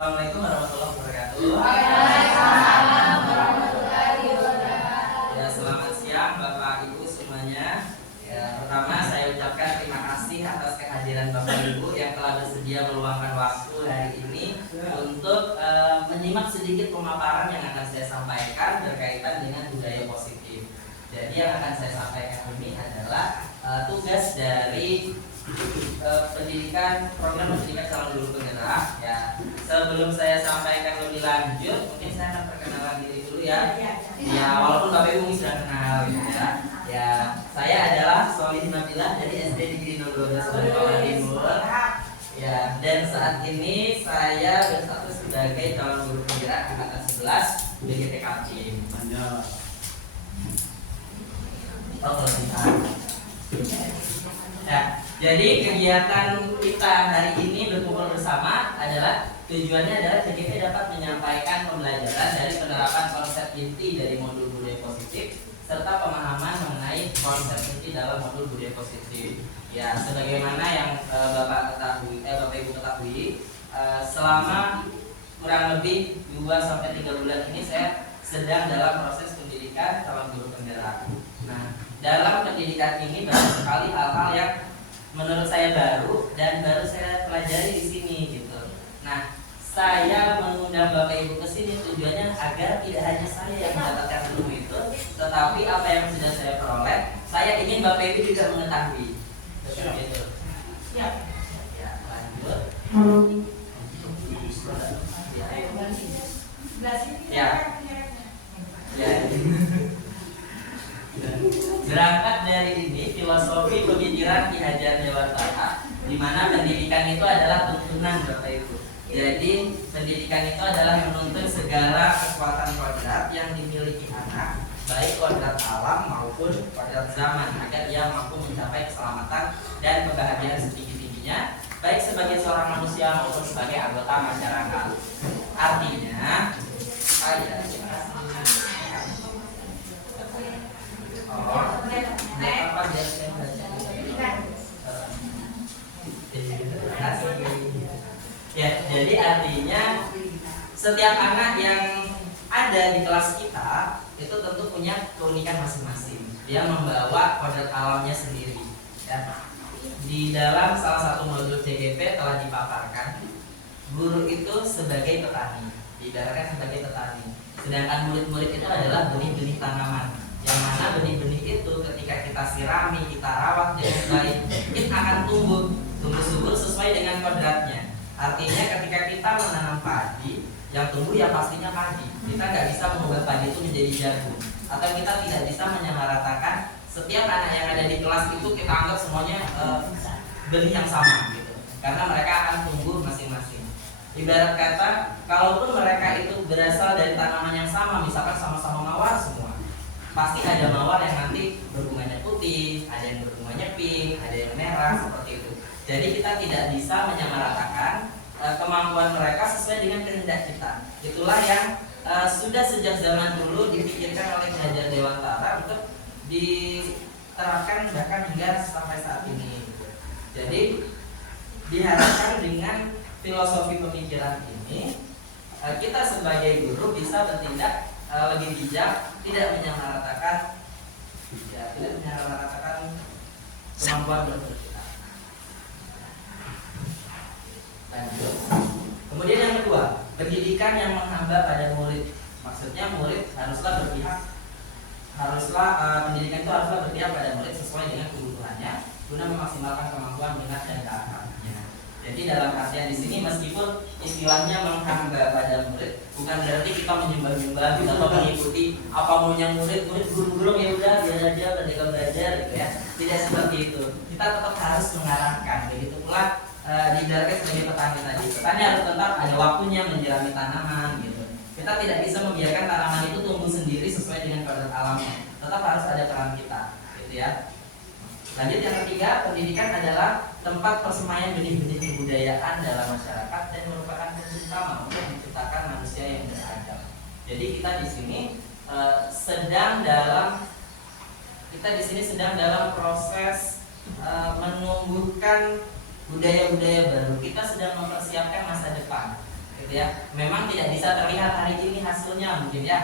Assalamualaikum warahmatullahi wabarakatuh. Waalaikumsalam warahmatullahi wabarakatuh. Ya, selamat siang Bapak Ibu semuanya. Ya, pertama saya ucapkan terima kasih atas kehadiran Bapak Ibu yang telah bersedia meluangkan waktu hari ini untuk menyimak sedikit pemaparan yang akan saya sampaikan berkaitan dengan budaya positif. Jadi yang akan saya sampaikan ini adalah tugas dari program pendidikan calon guru penggerak. Ya, sebelum saya sampaikan lebih lanjut, mungkin saya akan perkenalan diri dulu ya. Ya, walaupun Bapak Ibu mungkin sudah kenal gitu ya. Ya, saya adalah Solihin Nabilah dari SD Negeri 012 Balikpapan Timur. Ya, dan saat ini saya berstatus sebagai calon guru penggerak angkatan 11 BGT Kaltim. Oh, ya, jadi kegiatan kita hari ini berkumpul bersama adalah tujuannya adalah CGP dapat menyampaikan pembelajaran dari penerapan konsep inti dari modul budaya positif serta pemahaman mengenai konsep inti dalam modul budaya positif. Ya, sebagaimana yang Bapak Ibu ketahui, selama kurang lebih 2-3 bulan ini saya sedang dalam proses pendidikan calon guru penggerak. Nah, dalam pendidikan ini banyak sekali hal-hal yang menurut saya baru dan baru saya pelajari di sini gitu. Nah, saya mengundang Bapak Ibu ke sini tujuannya agar tidak hanya saya yang mendapatkan ilmu itu, tetapi apa yang sudah saya peroleh, saya ingin Bapak Ibu juga mengetahui. Betul gitu. Siap. Ya, lanjut. Ya. Ya. Berangkat dari ini, filosofi pemikiran Ki Hajar Dewantara, di mana pendidikan itu adalah tuntunan Bapak Ibu. Jadi pendidikan itu adalah menuntun segala kekuatan kodrat yang dimiliki anak, baik kodrat alam maupun kodrat zaman, agar ia mampu mencapai keselamatan dan kebahagiaan setinggi-tingginya, baik sebagai seorang manusia maupun sebagai anggota masyarakat. Artinya, ya, jadi artinya setiap anak yang ada di kelas kita itu tentu punya keunikan masing-masing. Dia membawa kodrat alamnya sendiri. Ya. Di dalam salah satu modul CGP telah dipaparkan, guru itu sebagai petani, diibaratkan sebagai petani. Sedangkan murid-murid itu adalah benih-benih tanaman. Yang mana benih-benih itu ketika kita sirami, kita rawat dengan baik, itu akan tumbuh subur sesuai dengan kodratnya. Artinya ketika kita menanam padi, yang tumbuh ya pastinya padi. Kita nggak bisa mengubah padi itu menjadi jagung, atau kita tidak bisa menyamaratakan setiap anak yang ada di kelas itu kita anggap semuanya benih yang sama gitu, karena mereka akan tumbuh masing-masing. Ibarat kata, kalaupun mereka itu berasal dari tanaman yang sama, misalkan sama-sama mawar semua, pasti ada mawar yang nanti berbunganya putih, ada yang berbunganya pink, ada yang merah, seperti itu. Jadi kita tidak bisa menyamaratakan kemampuan mereka sesuai dengan kehendak kita. Itulah yang sudah sejak zaman dulu dipikirkan oleh Ki Hajar Dewantara untuk diterapkan bahkan hingga sampai saat ini. Jadi diharapkan dengan filosofi pemikiran ini kita sebagai guru bisa bertindak lebih bijak, tidak menyamaratakan kemampuan guru kita. Lanjut. Kemudian yang kedua, pendidikan yang menghamba pada murid. Maksudnya murid haruslah pendidikan itu haruslah berpihak pada murid sesuai dengan kebutuhannya, guna memaksimalkan kemampuan minat dan bakatnya. Jadi dalam artian di sini meskipun istilahnya menghamba pada murid, bukan berarti kita menyembah-nyembah atau mengikuti apa maunya murid guru-guru ya udah biar aja merdeka belajar gitu ya. Tidak seperti itu. Kita tetap harus mengarahkan. Begitu pula diibaratkan sebagai petani tadi. Petani harus tetap ada waktunya menyirami tanaman gitu. Kita tidak bisa membiarkan tanaman itu tumbuh sendiri sesuai dengan kodrat alamnya. Tetap harus ada peran kita, gitu ya. Lanjut yang ketiga, pendidikan adalah tempat persemaian benih-benih kebudayaan dalam masyarakat dan merupakan kunci utama untuk menciptakan manusia yang beradab. Jadi kita di sini sedang dalam proses menumbuhkan budaya-budaya baru. Kita sedang mempersiapkan masa depan. gitu ya. Memang tidak bisa terlihat hari ini hasilnya mungkin ya.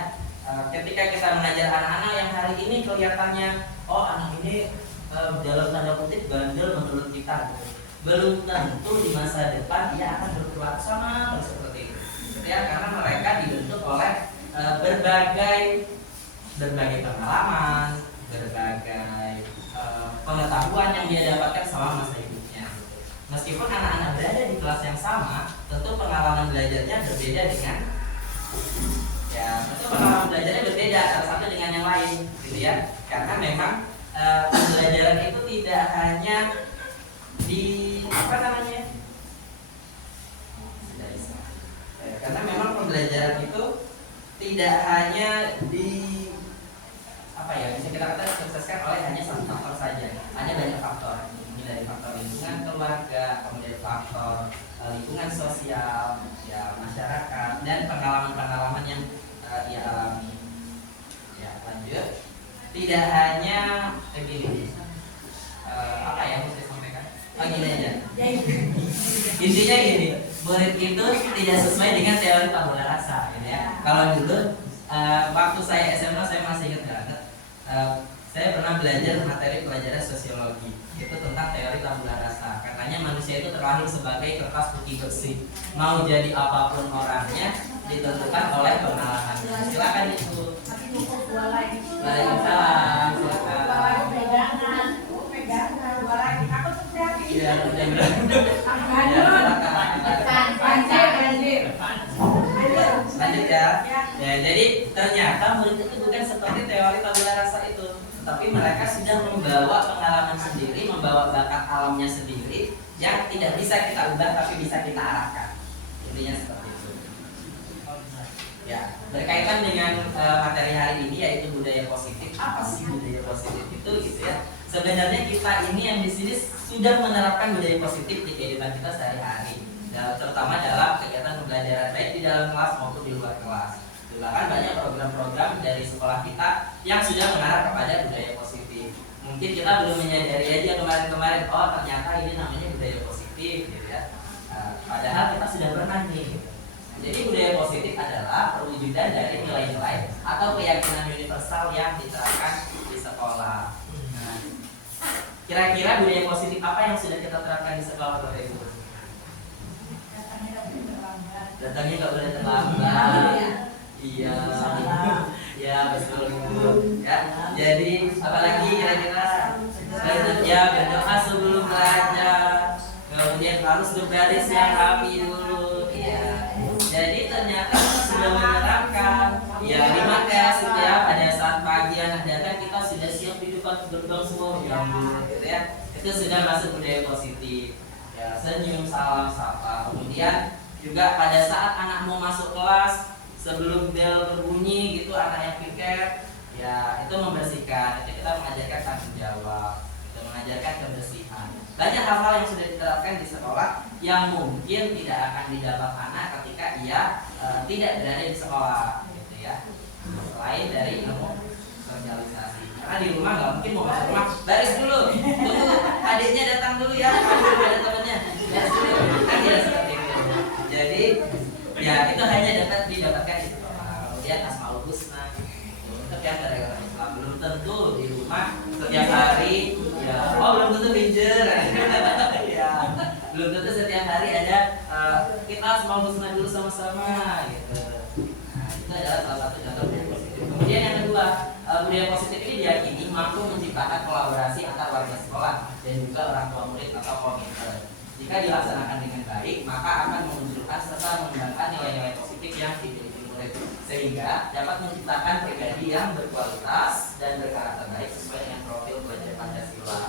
Ketika kita mengajar anak-anak yang hari ini kelihatannya, oh anak ini dalam tanda kutip bandel menurut kita, belum tentu di masa depan dia akan berperilaku sama seperti itu, gitu ya. Karena mereka dibentuk oleh berbagai pengalaman, berbagai pengetahuan yang dia dapatkan selama masa hidupnya. Meskipun anak-anak berada di kelas yang sama, tentu pengalaman belajarnya berbeda dengan salah satu dengan yang lain, gitu ya. Karena memang pembelajaran itu tidak hanya di karena memang pembelajaran itu tidak hanya bisa kita katakan sukseskan oleh hanya satu faktor saja. Hanya banyak faktor, dari faktor lingkungan keluarga, kemudian faktor lingkungan sosial, ya masyarakat, dan pengalaman-pengalaman yang ia alami. Ya, lanjut. Tidak hanya begini. Yang saya sampaikan? Gini aja. Intinya gini, murid itu tidak sesuai dengan teori tabula rasa, gitu ya. Kalau dulu waktu saya SMA saya masih ingat banget. Saya pernah belajar materi pelajaran sosiologi, itu tentang teori tabula rasa. Katanya manusia itu terlahir sebagai kertas putih bersih. Mau jadi apapun orangnya ditentukan oleh pengalaman. Silakan itu. Waalaikumsalam. Silakan. Iya, lanjut ya. Ya, jadi ternyata murid itu bukan seperti teori tabula rasa itu, tapi mereka sudah membawa pengalaman sendiri, membawa bakat alamnya sendiri yang tidak bisa kita ubah tapi bisa kita arahkan. Intinya seperti itu. Ya, berkaitan dengan materi hari ini yaitu budaya positif. Apa sih budaya positif itu, gitu ya? Sebenarnya kita ini yang di sini sudah menerapkan budaya positif di kehidupan kita sehari-hari, terutama dalam kegiatan pembelajaran baik di dalam kelas maupun di luar kelas. Bahkan banyak program-program dari sekolah kita yang sudah mengarah kepada budaya positif. Mungkin kita belum menyadari aja kemarin-kemarin, oh ternyata ini namanya budaya positif, gitu ya. Padahal kita sudah pernah nih. Jadi budaya positif adalah perwujudan dari nilai-nilai atau keyakinan universal yang diterapkan di sekolah. Kira-kira budaya positif apa yang sudah kita terapkan di sekolah Bapak Ibu? Datangnya nggak boleh terlambat. Iya. Ya betul Bu. Ya. Jadi apalagi kira-kira? Ya berdoa sebelum belajar. Kemudian harus berbaris yang rapi dulu. Ya. Jadi ternyata sudah menerapkan. Ya 5S ya, pada saat pagi anak datang kita sudah siap di depan gerbang semua menyambut, gitu ya. Itu sudah masuk budaya positif. Ya, senyum, salam, sapa. Kemudian juga pada saat anak mau masuk kelas, sebelum bel berbunyi gitu, anak yang piket, ya itu membersihkan. Itu kita mengajarkan tanggung jawab, kita mengajarkan kebersihan. Banyak hal-hal yang sudah diterapkan di sekolah yang mungkin tidak akan didapat anak ketika ia tidak berada di sekolah, gitu ya. Selain dari ilmu sosialisasi, karena di rumah nggak mungkin mau masuk rumah baris dulu, tunggu adiknya datang dulu ya, ada temannya baris dulu, kan tidak seperti itu. Jadi ya itu hanya dapat didapatkan di sekolah. Kemudian asmaul husna untuk yang dari orang Islam, belum tentu di rumah setiap hari ya, belum tentu pinjer ya, belum tentu setiap hari ada kita asmaul husna dulu sama-sama gitu. Nah, itu adalah salah satu contoh budaya positif. Kemudian yang kedua, budaya positif ini diyakini mampu menciptakan kolaborasi antar warga sekolah dan juga orang tua murid atau komite. Jika dilaksanakan dengan baik, maka akan memunculkan serta mengembangkan nilai-nilai positif yang dimiliki murid, sehingga dapat menciptakan pribadi yang berkualitas dan berkarakter baik sesuai dengan profil belajar Pancasila.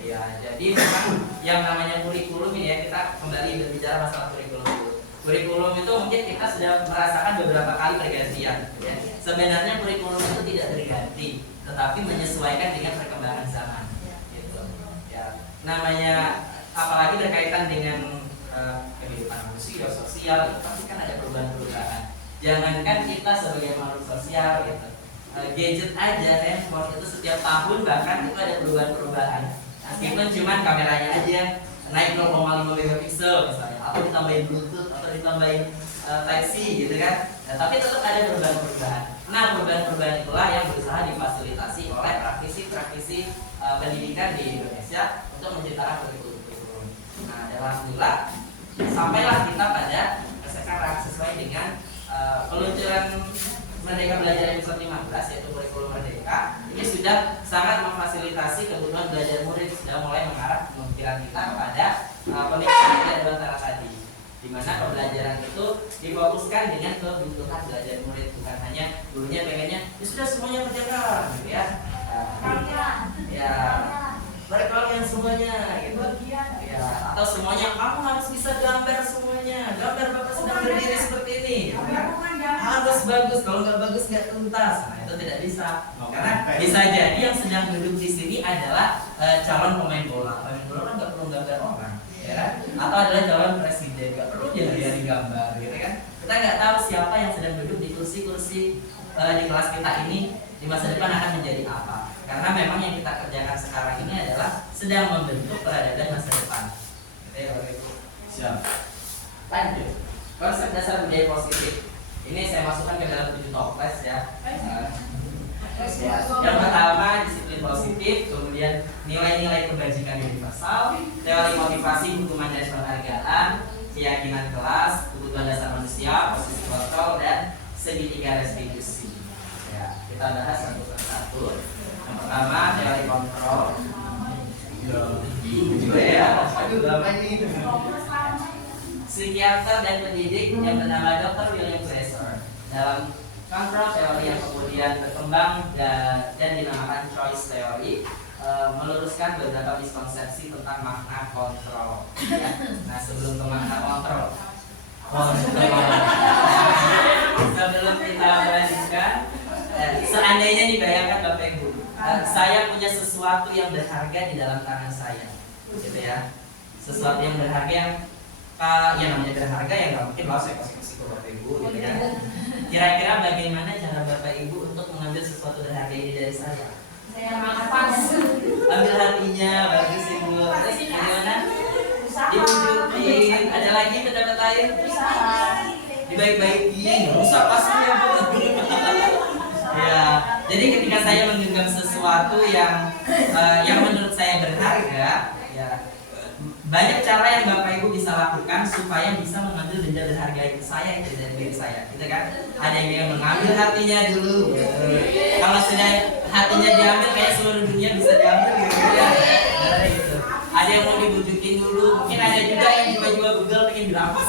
Ya, jadi memang yang namanya kurikulum ini ya, kita kembali berbicara masalah kurikulum dulu. Kurikulum itu mungkin kita sudah merasakan beberapa kali pergantian. Ya. Sebenarnya kurikulum itu tidak berganti, tetapi menyesuaikan dengan perkembangan zaman. Gitu. Ya, namanya apalagi berkaitan dengan kehidupan manusia, sosial, itu pasti kan ada perubahan-perubahan. Jangankan kita sebagai makhluk sosial gitu, gadget aja, handphone itu setiap tahun bahkan itu ada perubahan-perubahan. Meskipun cuman kameranya aja naik 0,5 megapiksel misalnya, atau ditambahin bluetooth, atau atau ditambahin type C gitu kan. Nah, tapi tetap ada perubahan-perubahan. Nah, perubahan-perubahan itulah yang berusaha difasilitasi oleh praktisi-praktisi pendidikan di Indonesia untuk menciptakan kurikulum. Nah, alhamdulillah sampailah kita pada sekarang sesuai dengan peluncuran Merdeka Belajar episode 15 yaitu kurikulum Merdeka. Ini sudah sangat memfasilitasi kebutuhan belajar murid, sudah mulai mengarah pemikiran kita kepada pemikiran dari antara tadi, di mana pembelajaran itu difokuskan dengan kebutuhan belajar murid, bukan hanya dulunya pengennya ya sudah semuanya kerjakan gitu ya. Ya kalian semuanya gitu ya, atau semuanya kamu harus bisa gambar semuanya, gambar bapak sedang berdiri seperti ini gitu kan? Harus bagus, kalau nggak bagus nggak tuntas. Nah itu tidak bisa, karena bisa jadi yang sedang duduk di sini adalah calon pemain bola kan nggak perlu gambar orang ya kan? Atau adalah calon presiden nggak perlu dia gambar gitu kan. Kita nggak tahu siapa yang sedang duduk di kursi-kursi di kelas kita ini di masa depan akan menjadi apa. Karena memang yang kita kerjakan sekarang ini adalah sedang membentuk peradaban masa depan. Gitu ya Bapak Ibu. Siap. Lanjut. Konsep dasar budaya positif. Ini saya masukkan ke dalam 7 toples ya. Yang pertama disiplin positif, kemudian nilai-nilai kebajikan universal, teori motivasi, hukuman dan penghargaan, keyakinan kelas, kebutuhan dasar manusia, posisi kontrol dan segitiga restitusi. Ya, kita bahas satu persatu. Yang pertama teori kontrol. Psikiater dan pendidik yang bernama Dr. William Glasser dalam kontrol teori yang kemudian berkembang dan dinamakan choice theory meluruskan beberapa miskonsepsi tentang makna kontrol. Ya. Nah sebelum ke makna kontrol, sebelum kita lanjutkan, seandainya dibayangkan Bapak Ibu, saya punya sesuatu yang berharga di dalam tangan saya, gitu ya, sesuatu yang berharga yang namanya berharga yang nggak mungkin lah saya kasih ke Bapak Ibu, gitu ya. Kira-kira bagaimana cara Bapak Ibu untuk mengambil sesuatu berharga ini dari saya? Saya makan. Ambil hatinya, bagus Ibu. Terus bagaimana? Diwujudin. Ada lagi pendapat lain? Dibaik-baikin. Rusak pasti ya Bu. Ya. Jadi ketika saya menggenggam sesuatu yang menurut saya berharga, ya banyak cara yang Bapak Ibu bisa lakukan supaya bisa mengambil benda berharga itu saya dari diri saya, gitu kan? Ada yang mengambil hatinya dulu. Kalau sudah hatinya diambil, kayak seluruh dunia bisa diambil, gitu ya. Gitu. Ada yang mau dibujukin dulu, mungkin ada juga yang jiwa-jiwa begal pengen dirampas,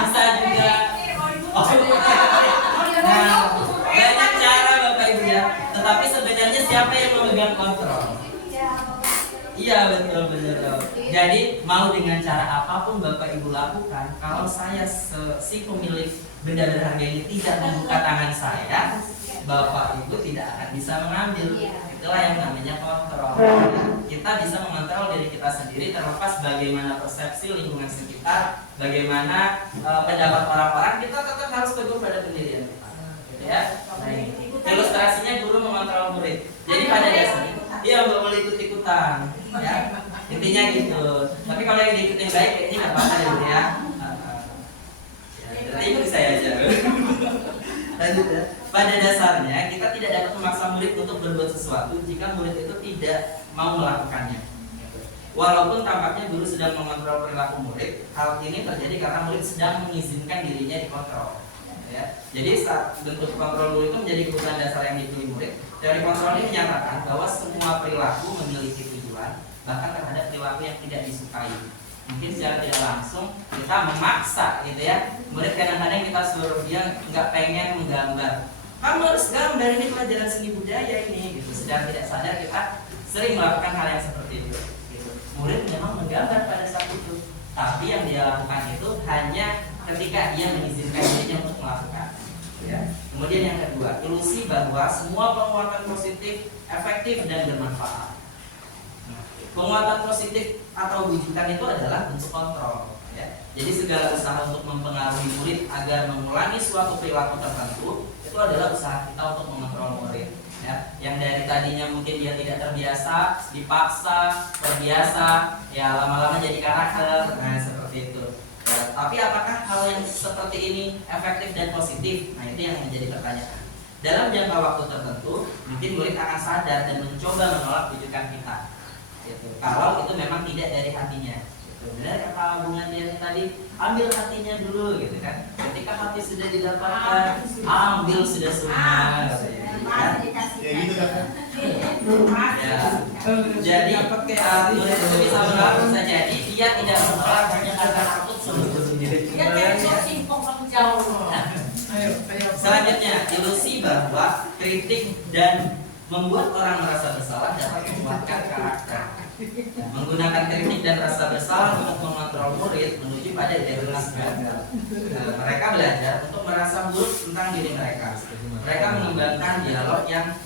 bisa juga. Nah, banyak cara Bapak Ibu ya. Tetapi sebenarnya siapa yang memegang kontrol? Iya betul benar. Jadi mau dengan cara apapun Bapak Ibu lakukan, kalau saya si pemilik benda berharga ini tidak membuka tangan saya, Bapak Ibu tidak akan bisa mengambil. Itulah yang namanya kontrol. Kita bisa mengontrol diri kita sendiri terlepas bagaimana persepsi lingkungan sekitar, bagaimana pendapat orang-orang, kita tetap harus teguh pada pendirian kita. Gitu ya. Nah, ilustrasinya guru mengontrol murid. Jadi pada dasarnya dia nggak boleh ikut-ikutan, ya intinya gitu. Tapi kalau yang diikutin baik, kayaknya nggak apa-apa gitu ya. Jadi ikut saya aja. Lanjut ya. Pada dasarnya kita tidak dapat memaksa murid untuk berbuat sesuatu jika murid itu tidak mau melakukannya. Walaupun tampaknya guru sedang mengontrol perilaku murid, hal ini terjadi karena murid sedang mengizinkan dirinya dikontrol. Ya. Jadi saat bentuk kontrol dulu itu menjadi kebutuhan dasar yang dipilih murid. Teori kontrol ini menyatakan bahwa semua perilaku memiliki tujuan, bahkan terhadap perilaku yang tidak disukai. Mungkin secara tidak langsung kita memaksa, gitu ya. Murid kadang-kadang kita suruh dia nggak pengen menggambar. Kamu harus gambar, ini pelajaran seni budaya ini, gitu. Secara tidak sadar kita sering melakukan hal yang seperti itu. Gitu. Murid memang menggambar pada saat itu, tapi yang dia lakukan itu hanya ketika dia mengizinkan dirinya untuk melakukan. Ya. Kemudian yang kedua, ilusi bahwa semua penguatan positif efektif dan bermanfaat. Nah, penguatan positif atau wujudan itu adalah bentuk kontrol. Ya. Jadi segala usaha untuk mempengaruhi murid agar mengulangi suatu perilaku tertentu itu adalah usaha kita untuk mengontrol murid. Ya. Yang dari tadinya mungkin dia tidak terbiasa, dipaksa, terbiasa, ya lama-lama jadi karakter. Nah seperti itu. Tapi apakah hal yang seperti ini efektif dan positif? Nah, itu yang menjadi pertanyaan. Dalam jangka waktu tertentu, mungkin murid akan sadar dan mencoba menolak rujukan kita. Gitu. Kalau itu memang tidak dari hatinya. Gitu. Benar kata hubungan dia tadi, ambil hatinya dulu, gitu kan? Ketika hati sudah didapatkan, ambil sudah semua. Gitu kan? Ya gitu kan. Ya. Jadi murid itu bisa menolak bisa jadi dia tidak menolak hanya karena takut sendiri. Selanjutnya, ilusi bahwa kritik dan membuat orang merasa bersalah dapat menguatkan karakter. Menggunakan kritik dan rasa bersalah untuk mengontrol murid menuju pada identitas gagal. Mereka belajar untuk merasa buruk tentang diri mereka. Mereka mengembangkan dialog yang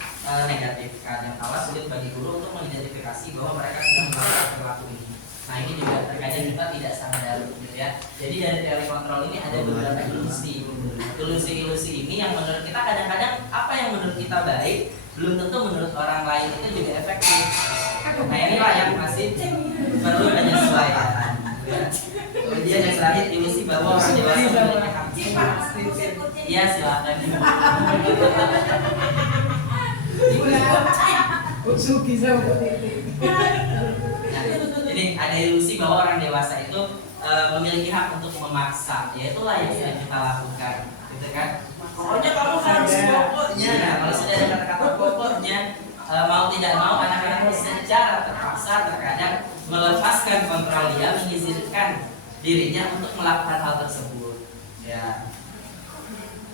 negatif. Kadang kala sulit bagi guru untuk mengidentifikasi bahwa mereka sedang melakukan perilaku ini. Nah, ini juga terkadang kita tidak sadar, gitu ya. Jadi dari teori kontrol ini ada beberapa ilusi. Ilusi-ilusi ini yang menurut kita kadang-kadang apa yang menurut kita baik belum tentu menurut orang lain itu juga efektif. Nah, inilah yang masih perlu penyesuaian. Kemudian yang terakhir, ilusi bahwa orang dewasa memiliki hak. Iya, silakan. Ini ada ilusi bahwa orang dewasa itu memiliki hak untuk memaksa. Ya itulah yang sudah kita lakukan, gitu kan? Pokoknya kamu harus pokoknya. Nah, kalau sudah ada kata-kata pokoknya, mau tidak mau anak-anak secara terpaksa terkadang melepaskan kontrol dia, mengizinkan dirinya untuk melakukan hal tersebut. Ya.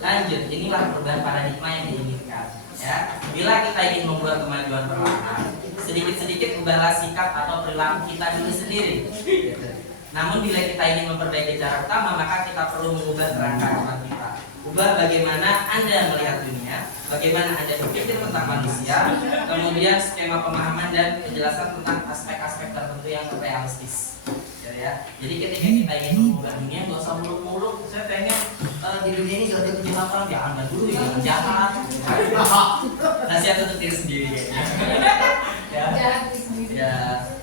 Lanjut, inilah perubahan paradigma yang diinginkan. Ya, bila kita ingin membuat kemajuan perlahan, sedikit-sedikit ubahlah sikap atau perilaku kita dulu sendiri. Gitu. Namun bila kita ingin memperbaiki cara utama, maka kita perlu mengubah kerangka kehidupan kita. Ubah bagaimana Anda melihat dunia, bagaimana Anda berpikir tentang manusia, kemudian skema pemahaman dan penjelasan tentang aspek-aspek tertentu yang realistis. Ya. Jadi ketika kita ingin mengubah dunia, nggak usah muluk-muluk. Saya pengen di dunia ini gak ada kejahatan, ya Anda dulu yang jahat. Nasihat untuk diri sendiri kayaknya. Ya.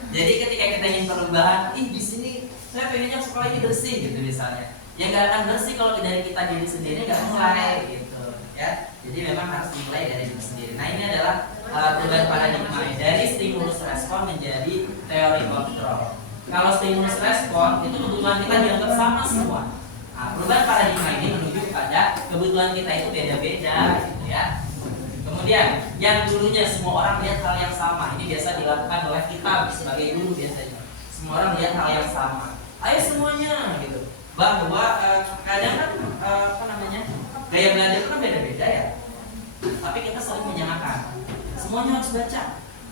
Jadi ketika kita ingin perubahan, di sini saya pengennya sekolah ini bersih gitu misalnya. Ya nggak akan bersih kalau dari kita diri sendiri nggak mulai gitu ya. Jadi memang harus dimulai dari diri sendiri. Nah, ini adalah perubahan paradigma dari stimulus respon menjadi teori kontrol. Kalau stimulus respon itu kebutuhan kita dianggap sama semua. Nah, perubahan paradigma ini menuju kepada kebutuhan kita itu beda-beda gitu ya. Kemudian yang dulunya semua orang lihat hal yang sama, ini biasa dilakukan oleh kita sebagai guru biasanya. Semua orang lihat hal yang sama. Ayo semuanya gitu. Bahwa kadang kan gaya belajar itu kan beda-beda ya. Tapi kita sering menyamakan. Semuanya harus baca,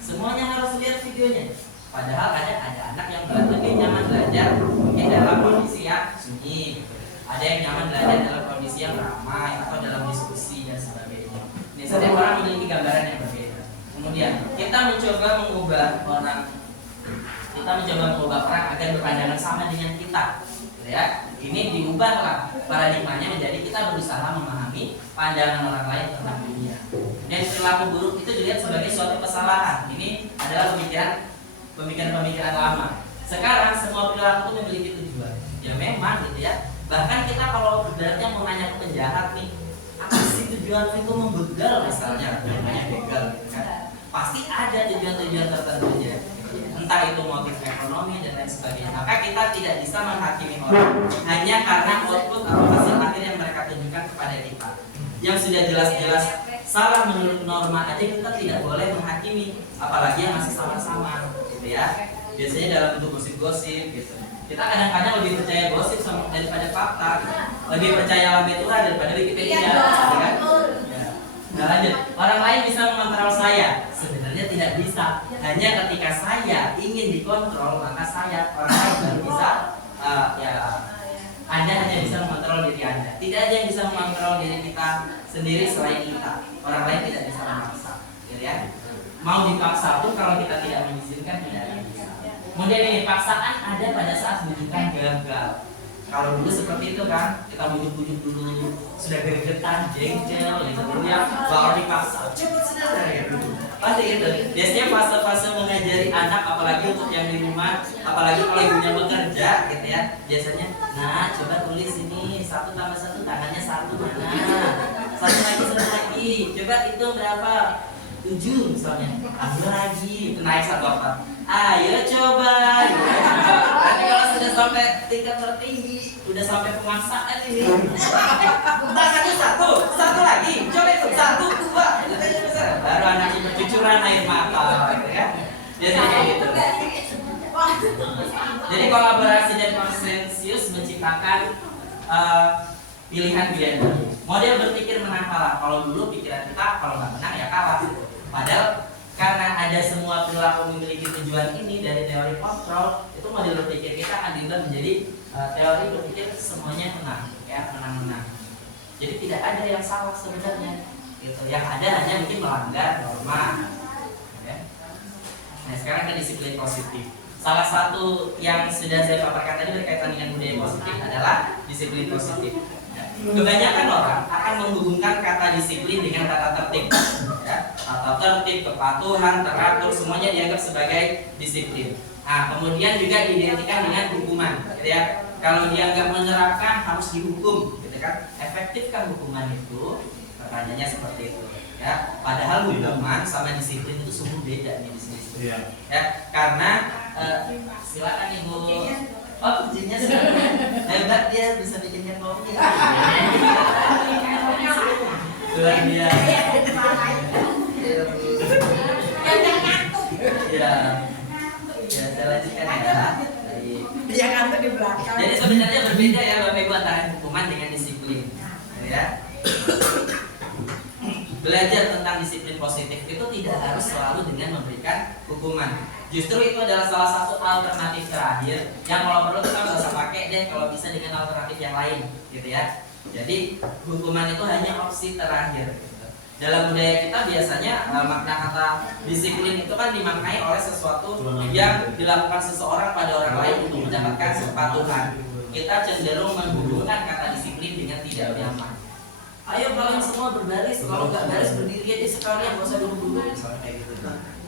semuanya harus lihat videonya. Padahal ada anak yang lebih nyaman belajar mungkin dalam kondisi yang sunyi, gitu. Ada yang nyaman belajar dalam kondisi yang ramai atau dalam diskusi dan sebagainya. Ini setiap orang memiliki gambaran yang berbeda. Kemudian kita mencoba mengubah orang agar berpandangan sama dengan kita. Ya, ini diubahlah paradigmanya menjadi kita berusaha memahami pandangan orang lain tentang dunia. Dan perilaku buruk itu dilihat sebagai suatu kesalahan. Ini adalah pemikiran lama. Sekarang semua perilaku itu memiliki tujuan. Ya memang gitu ya. Bahkan kita kalau berarti mau nanya ke penjahat nih, apa sih tujuan itu membegal misalnya, namanya begal, gitu kan? Pasti ada tujuan-tujuan tertentunya. Entah itu motif ekonomi dan lain sebagainya. Maka kita tidak bisa menghakimi orang hanya karena output atau hasil akhir yang mereka tunjukkan kepada kita. Yang sudah jelas-jelas salah menurut norma aja kita tidak boleh menghakimi, apalagi yang masih sama-sama, gitu ya. Biasanya dalam bentuk gosip-gosip, gitu. Kita kadang-kadang lebih percaya gosip daripada fakta, gitu. Lebih percaya lambe Tuhan daripada Wikipedia, gitu kan? Nah, lanjut. Orang lain bisa mengontrol saya. Sebenarnya tidak bisa. Hanya ketika saya ingin dikontrol, maka orang lain baru bisa. Anda hanya bisa mengontrol diri Anda. Tidak ada yang bisa mengontrol diri kita sendiri selain kita. Orang lain tidak bisa memaksa. Gitu ya. Mau dipaksa pun kalau kita tidak mengizinkan tidak akan bisa. Kemudian ini paksaan ada pada saat bujukan gagal. Kalau dulu seperti itu kan, kita bujuk-bujuk dulu, sudah gregetan, jengkel, gitu dulu ya, baru dipaksa. Cepat saudara ya dulu. Pasti gitu. Biasanya fase-fase mengajari anak, apalagi untuk yang di rumah, apalagi kalau ibunya bekerja gitu ya. Biasanya, nah coba tulis ini 1 tambah 1 tangannya 1 mana? 1 lagi. Coba itu berapa? 7 misalnya. Ambil lagi, itu naik 1 apa? Ayo coba. Nanti kalau sudah sampai tingkat tertinggi, udah sampai pemaksaan ini. Tangannya 1 lagi. Coba itu 1, 2. Baru anaknya bercucuran air mata, gitu ya. Jadi kayak gitu. Jadi kolaborasi dan konsensus menciptakan pilihan baru. Model berpikir menang kalah. Kalau dulu pikiran kita kalau nggak menang ya kalah. Padahal karena ada semua perilaku memiliki tujuan ini dari teori kontrol, itu model berpikir kita akan diubah menjadi teori berpikir semuanya menang, ya menang-menang. Jadi tidak ada yang salah sebenarnya. Gitu. Yang ada hanya mungkin melanggar norma. Ya. Nah sekarang ke disiplin positif. Salah satu yang sudah saya paparkan tadi berkaitan dengan budaya positif adalah disiplin positif. Kebanyakan orang akan menghubungkan kata disiplin dengan kata tertib, ya. Atau tertib, kepatuhan, teratur, semuanya dianggap sebagai disiplin. Nah, kemudian juga diidentikan dengan hukuman, gitu ya. Kalau dia nggak menerapkan harus dihukum, gitu kan? Efektifkah hukuman itu? Pertanyaannya seperti itu, ya. Padahal hukuman sama disiplin itu sungguh beda nih di sini, ya. Karena silakan Ibu. Oh, kuncinya hebat dia bisa bikinnya kopi. Luar biasa. Ya, saya lanjutkan ya. Dia ngantuk di belakang. Jadi sebenarnya berbeda ya Bapak Ibu antara hukuman dengan disiplin, ya. Belajar tentang disiplin positif itu tidak harus selalu dengan memberikan hukuman. Justru itu adalah salah satu alternatif terakhir yang kalau perlu kita nggak usah pakai deh, kalau bisa dengan alternatif yang lain, gitu ya. Jadi hukuman itu hanya opsi terakhir. Gitu. Dalam budaya kita biasanya makna kata disiplin itu kan dimaknai oleh sesuatu yang dilakukan seseorang pada orang lain untuk mendapatkan kepatuhan. Kita cenderung menghubungkan kata disiplin dengan tidak nyaman. Ayo kalian semua berbaris, kalau nggak baris berdiri aja sekalian, nggak usah duduk-duduk, misalnya kayak gitu.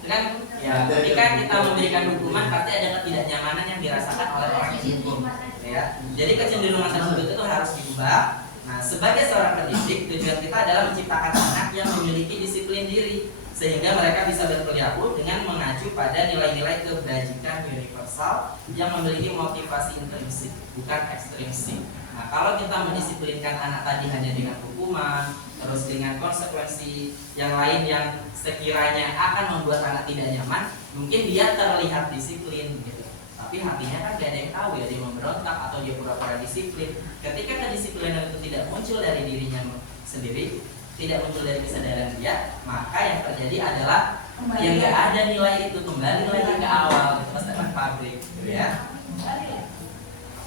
Kan ya ketika kita memberikan hukuman pasti ada ketidaknyamanan yang dirasakan oleh orang yang dihukum, ya. Jadi kecenderungan tersebut itu harus diubah. Nah, sebagai seorang pendidik, tujuan kita adalah menciptakan anak yang memiliki disiplin diri sehingga mereka bisa berperilaku dengan mengacu pada nilai-nilai kebajikan universal yang memiliki motivasi intrinsik, bukan ekstrinsik. Nah, kalau kita mendisiplinkan anak tadi hanya dengan hukuman, terus dengan konsekuensi yang lain yang sekiranya akan membuat anak tidak nyaman, mungkin dia terlihat disiplin gitu. Tapi hatinya kan gak ada yang tahu ya, dia memberontak atau dia pura-pura disiplin. Ketika kedisiplinan itu tidak muncul dari dirinya sendiri, tidak muncul dari kesadaran dia, maka yang terjadi adalah yang gak ada nilai itu kembali lagi ke awal, gitu, pas pabrik, gitu ya.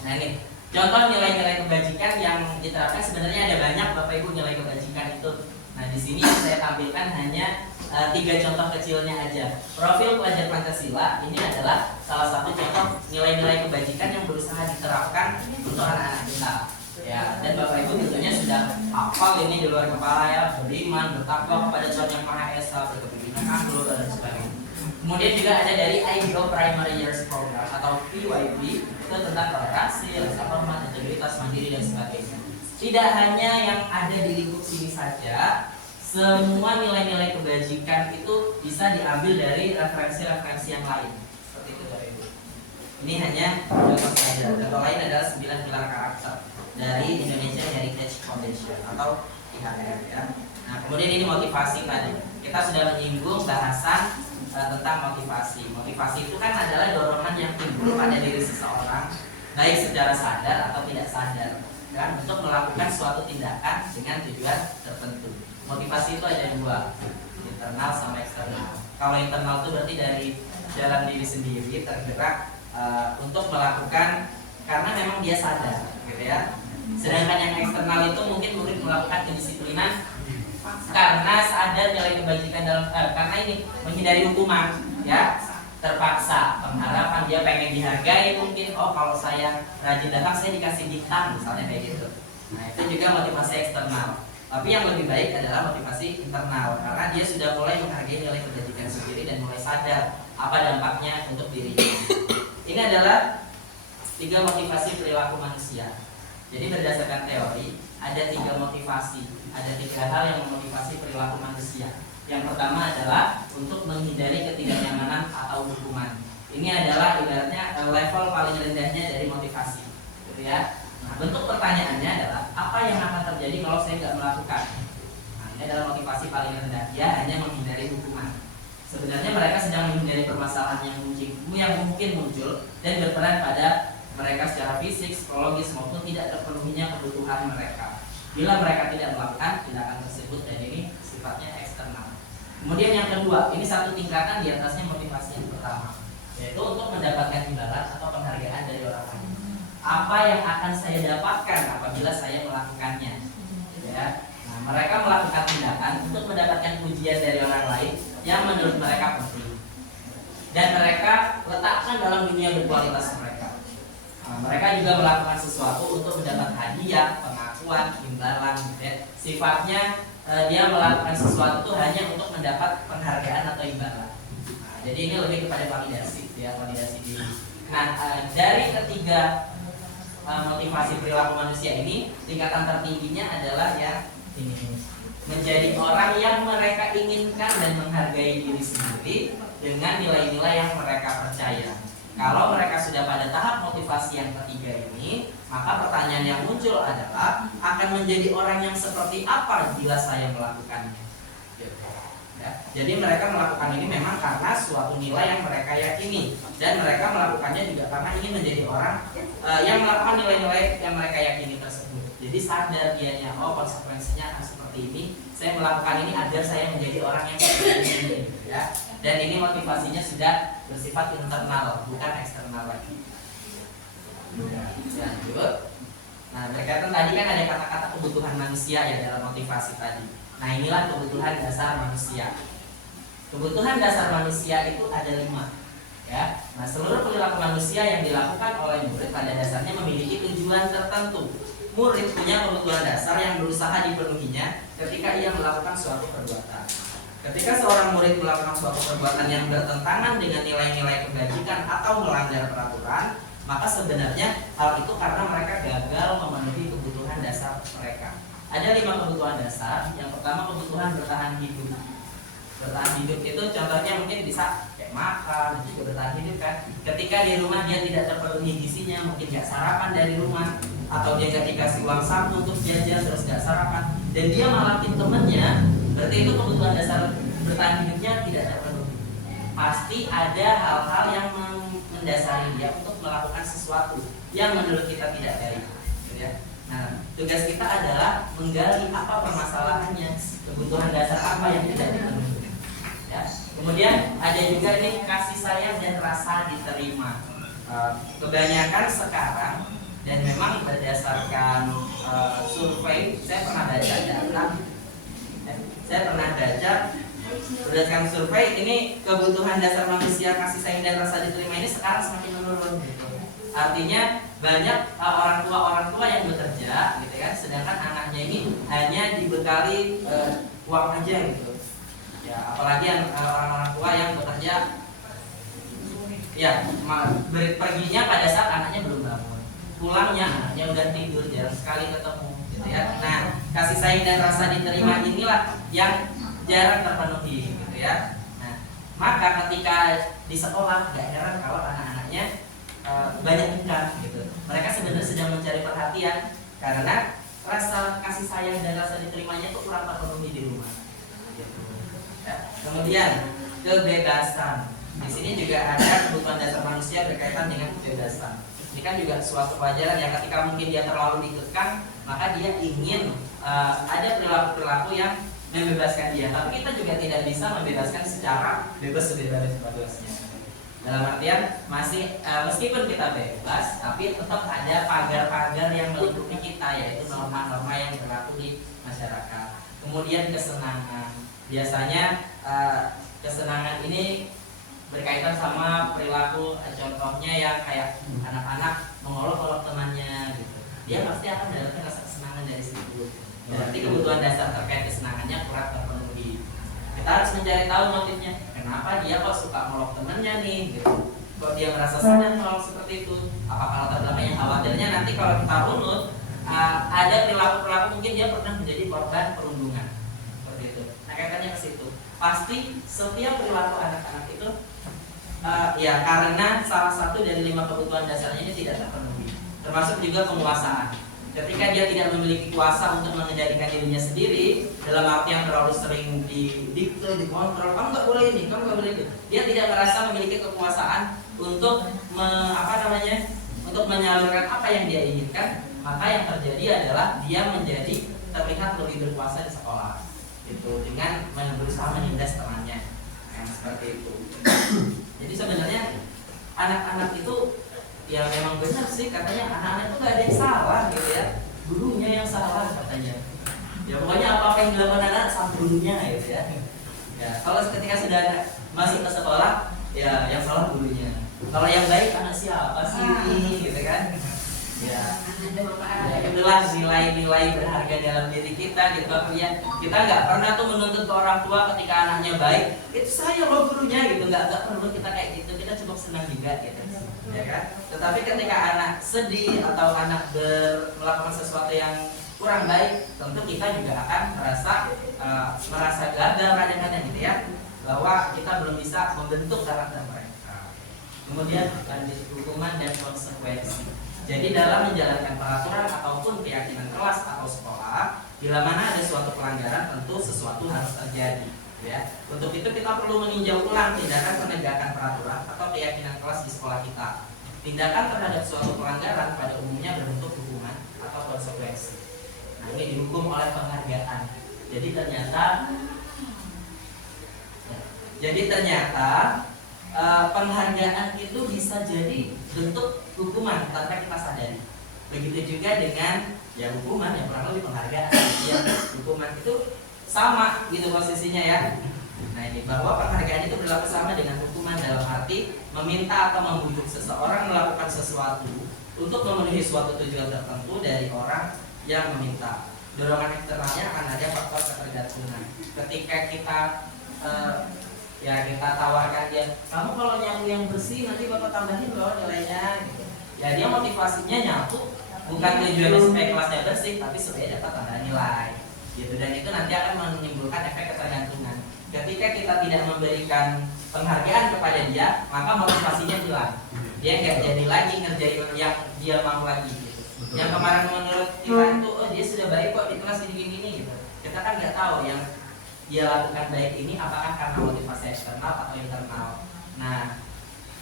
Nah ini contoh nilai-nilai kebajikan yang diterapkan sebenarnya ada banyak Bapak Ibu nilai kebajikan itu. Nah di sini yang saya tampilkan hanya 3 contoh kecilnya aja. Profil pelajar Pancasila ini adalah salah satu contoh nilai-nilai kebajikan yang berusaha diterapkan untuk anak-anak kita. Ya, dan Bapak Ibu tentunya sudah hafal ini di luar kepala ya, beriman, bertakwa kepada Tuhan Yang Maha Esa, berkepentingan luhur dan sebagainya. Kemudian juga ada dari IDO Primary Years Program atau PYP, itu tentang toleransi, rasa hormat, integritas, mandiri dan sebagainya. Tidak hanya yang ada di lingkup sini saja, semua nilai-nilai kebajikan itu bisa diambil dari referensi-referensi yang lain. Seperti itu Bapak Ibu. Ini hanya contoh saja. Contoh lain adalah 9 pilar karakter dari Indonesia Heritage Foundation atau IHF ya. Nah, kemudian ini motivasi tadi. Kita sudah menyinggung bahasan tentang motivasi. Motivasi itu kan adalah dorongan yang timbul pada diri seseorang, baik secara sadar atau tidak sadar, kan, untuk melakukan suatu tindakan dengan tujuan tertentu. Motivasi itu ada 2, internal sama eksternal. Kalau internal itu berarti dari dalam diri sendiri tergerak untuk melakukan karena memang dia sadar, gitu ya. Sedangkan yang eksternal itu mungkin murid melakukan kedisiplinan karena sadar nilai kebajikan dalam karena ini menghindari hukuman, ya, terpaksa, pengharapan dia pengen dihargai mungkin. Oh kalau saya rajin datang saya dikasih bintang misalnya kayak gitu. Nah itu juga motivasi eksternal. Tapi yang lebih baik adalah motivasi internal, karena dia sudah mulai menghargai nilai kebajikan sendiri dan mulai sadar apa dampaknya untuk dirinya. Ini adalah 3 motivasi perilaku manusia. Jadi berdasarkan teori ada 3 motivasi, ada 3 hal yang memotivasi perilaku manusia. Yang pertama adalah untuk menghindari ketidaknyamanan atau hukuman. Ini adalah ibaratnya level paling rendahnya dari motivasi, gitu ya. Nah, bentuk pertanyaannya adalah apa yang akan terjadi kalau saya nggak melakukan? Nah, ini adalah motivasi paling rendah. Dia hanya menghindari hukuman. Sebenarnya mereka sedang menghindari permasalahan yang mungkin muncul dan berperan pada mereka secara fisik, psikologis maupun tidak terpenuhinya kebutuhan mereka. Bila mereka tidak melakukan tindakan tersebut, dan ini sifatnya eksternal. Kemudian yang kedua, ini satu tingkatan di atasnya motivasi yang pertama, yaitu untuk mendapatkan imbalan atau penghargaan dari orang lain. Apa yang akan saya dapatkan apabila saya melakukannya? Ya. Nah, mereka melakukan tindakan untuk mendapatkan pujian dari orang lain yang menurut mereka penting, dan mereka letakkan dalam dunia berkualitas mereka. Nah, mereka juga melakukan sesuatu untuk mendapat hadiah, pengakuan, imbalan. Ya. Sifatnya dia melakukan sesuatu itu hanya untuk mendapat penghargaan atau imbalan. Jadi ini lebih kepada validasi, ya, validasi diri. Nah, dari ketiga motivasi perilaku manusia ini, tingkatan tertingginya adalah ya ini, menjadi orang yang mereka inginkan dan menghargai diri sendiri dengan nilai-nilai yang mereka percaya. Kalau mereka sudah pada tahap motivasi yang ketiga ini, maka pertanyaan yang muncul adalah akan menjadi orang yang seperti apa bila saya melakukannya. Ya, jadi mereka melakukan ini memang karena suatu nilai yang mereka yakini, dan mereka melakukannya juga karena ingin menjadi orang yang melakukan nilai-nilai yang mereka yakini tersebut. Jadi sadar dianya, oh konsekuensinya akan seperti ini, saya melakukan ini agar saya menjadi orang yang seperti ini, ya. Dan ini motivasinya sudah bersifat internal, bukan eksternal lagi. Ya, lanjut. Nah, berkaitan tadi kan ada kata-kata kebutuhan manusia ya dalam motivasi tadi. Nah, inilah kebutuhan dasar manusia. Kebutuhan dasar manusia itu ada 5, ya. Nah, seluruh perilaku manusia yang dilakukan oleh murid pada dasarnya memiliki tujuan tertentu. Murid punya kebutuhan dasar yang berusaha dipenuhinya ketika ia melakukan suatu perbuatan. Ketika seorang murid melakukan suatu perbuatan yang bertentangan dengan nilai-nilai kebajikan atau melanggar peraturan, maka sebenarnya hal itu karena mereka gagal memenuhi kebutuhan dasar mereka. Ada 5 kebutuhan dasar. Yang pertama, kebutuhan bertahan hidup. Bertahan hidup itu contohnya mungkin bisa kayak makan, juga bertahan hidup kan. Ketika di rumah dia tidak terpenuhi gizinya, mungkin nggak sarapan dari rumah, atau dia nggak dikasih uang saku untuk jajan terus nggak sarapan, dan dia malakin temennya, berarti itu kebutuhan dasar bertahan hidupnya tidak terpenuhi. Pasti ada hal-hal yang mendasari dia untuk melakukan sesuatu yang menurut kita tidak baik, gitu ya. Nah, tugas kita adalah menggali apa permasalahannya, kebutuhan dasar apa yang tidak dipenuhi. Ya. Kemudian ada juga ini kasih sayang dan rasa diterima. Kebanyakan sekarang, dan memang berdasarkan survei, saya pernah baca data, berdasarkan survei ini kebutuhan dasar manusia kasih sayang dan rasa diterima ini sekarang semakin menurun, gitu. Artinya banyak orang tua yang bekerja, gitu kan, sedangkan anaknya ini hanya dibekali uang aja, gitu. Ya, apalagi orang-orang tua yang bekerja, ya, perginya pada saat anaknya belum bangun, pulangnya anaknya udah tidur, jarang sekali ketemu, gitu ya. Nah, kasih sayang dan rasa diterima inilah yang jarang terpenuhi, gitu ya. Nah, maka ketika di sekolah gak heran kalau anak-anaknya banyak ingkar, gitu. Mereka sebenarnya sedang mencari perhatian karena rasa kasih sayang dan rasa diterimanya itu kurang terpenuhi di rumah, gitu. Ya. Kemudian kebebasan. Di sini juga ada kebutuhan dasar manusia berkaitan dengan kebebasan. Ini kan juga suatu pelajaran yang ketika mungkin dia terlalu dikekang, maka dia ingin ada perilaku-perilaku yang membebaskan dia. Tapi kita juga tidak bisa membebaskan secara bebas sebebas-bebasnya. Dalam artian masih meskipun kita bebas, tapi tetap ada pagar-pagar yang melingkupi kita, yaitu norma-norma yang berlaku di masyarakat. Kemudian kesenangan. Biasanya kesenangan ini berkaitan sama perilaku, contohnya yang kayak anak-anak mengolok-olok temannya, gitu. Dia pasti akan mendapatkan rasa kesenangan dari situ. Berarti kebutuhan dasar terkait kesenangannya kurang terpenuhi. Kita harus mencari tahu motifnya. Kenapa dia kok suka melok temennya nih? Gitu. Kok dia merasa sadar melok seperti itu? Apakah latar belakangnya khawatirnya nanti kalau kita runut ada perilaku-perilaku mungkin dia pernah menjadi korban perundungan seperti itu. Nah kaitannya ke situ. Pasti setiap perilaku anak-anak itu ya karena salah satu dari 5 kebutuhan dasarnya ini tidak terpenuhi. Termasuk juga penguasaan. Ketika dia tidak memiliki kuasa untuk mengendalikan dirinya sendiri, dalam arti yang terlalu sering didikte, dikontrol, kamu nggak boleh ini, kamu nggak boleh itu. Dia tidak merasa memiliki kekuasaan untuk untuk menyalurkan apa yang dia inginkan, maka yang terjadi adalah dia menjadi terlihat lebih berkuasa di sekolah, gitu, dengan berusaha menindas temannya, yang seperti itu. Jadi sebenarnya anak-anak itu ya memang benar sih katanya anak-anak itu nggak ada yang salah gitu ya, gurunya yang salah katanya. Ya pokoknya apa yang dilakukan anak sama gurunya gitu ya. Ya kalau ketika sudah masuk ke sekolah ya yang salah gurunya. Kalau yang baik anak siapa sih gitu kan? Ya itulah nilai-nilai berharga dalam diri kita gitu ya. Kita nggak pernah tuh menuntut ke orang tua ketika anaknya baik itu saya loh gurunya gitu, nggak perlu kita kayak gitu, kita cukup senang juga gitu ya kan. Tetapi ketika anak sedih atau anak melakukan sesuatu yang kurang baik, tentu kita juga akan merasa gagal kadang-kadang gitu ya, bahwa kita belum bisa membentuk karakter mereka. Kemudian lanjut hukuman dan konsekuensi. Jadi dalam menjalankan peraturan ataupun keyakinan kelas atau sekolah, bila mana ada suatu pelanggaran, tentu sesuatu harus terjadi. Ya. Untuk itu kita perlu meninjau ulang tindakan penegakan peraturan atau keyakinan kelas di sekolah kita. Tindakan terhadap suatu pelanggaran pada umumnya berbentuk hukuman atau konsekuensi. Nah ini dihukum oleh penghargaan. Jadi ternyata penghargaan itu bisa jadi bentuk hukuman tanpa kita sadari. Begitu juga dengan ya hukuman yang kurang lebih penghargaan. Ya, hukuman itu sama gitu posisinya ya. Nah ini bahwa penghargaan itu berlaku sama dengan hukuman dalam arti meminta atau membujuk seseorang melakukan sesuatu untuk memenuhi suatu tujuan tertentu dari orang yang meminta. Dorongan eksternalnya akan ada faktor ketergantungan. Ketika kita kita tawarkan dia, kamu kalau nyapu yang bersih nanti bapak tambahin loh nilainya gitu. Ya dia motivasinya nyapu bukan tujuannya supaya kelasnya bersih, tapi supaya dapat tambahan nilai gitu. Dan itu nanti akan menimbulkan efek ketergantungan. Ketika kita tidak memberikan penghargaan kepada dia, maka motivasinya hilang. Dia nggak jadi lagi ngerjain yang dia mau lagi gitu. Yang kemarin menurut kita itu, oh dia sudah baik kok di kelas gini-gini gitu. Kita kan nggak tahu yang dia lakukan baik ini apakah karena motivasi eksternal atau internal. Nah,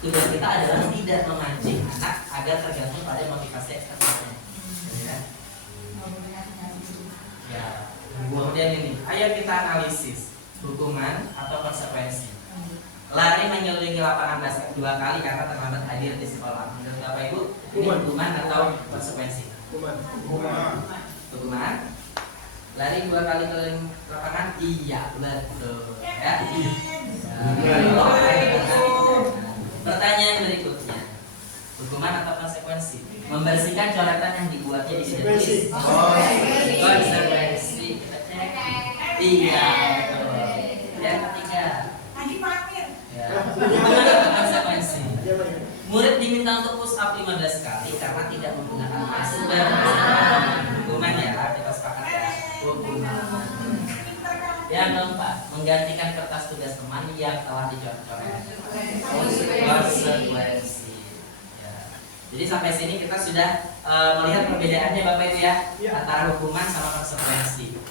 tugas kita adalah tidak memancing anak agar tergantung pada motivasi eksternalnya. Ya. Kemudian ini, ayo kita analisis hukuman atau konsekuensi. Lari mengelilingi lapangan basket 2 kali karena terlambat hadir di sekolah. Menurut Bapak Ibu, ini hukuman atau konsekuensi? Hukuman. Lari 2 kali keliling lapangan, iya betul. Ya. Pertanyaan berikutnya, hukuman atau konsekuensi? Membersihkan coretan yang dibuatnya di sini. Konsekuensi. Iya, betul. Yang ketiga. Ya. Konsekuensi. Murid diminta untuk push up 15 kali karena tidak menggunakan masker. Hukuman ya, kita sepakat ya. Hukuman. Yang keempat, menggantikan kertas tugas teman yang telah dicoret-coret. Konsekuensi. Ya. Jadi sampai sini kita sudah melihat perbedaannya Bapak Ibu ya, antara hukuman sama konsekuensi.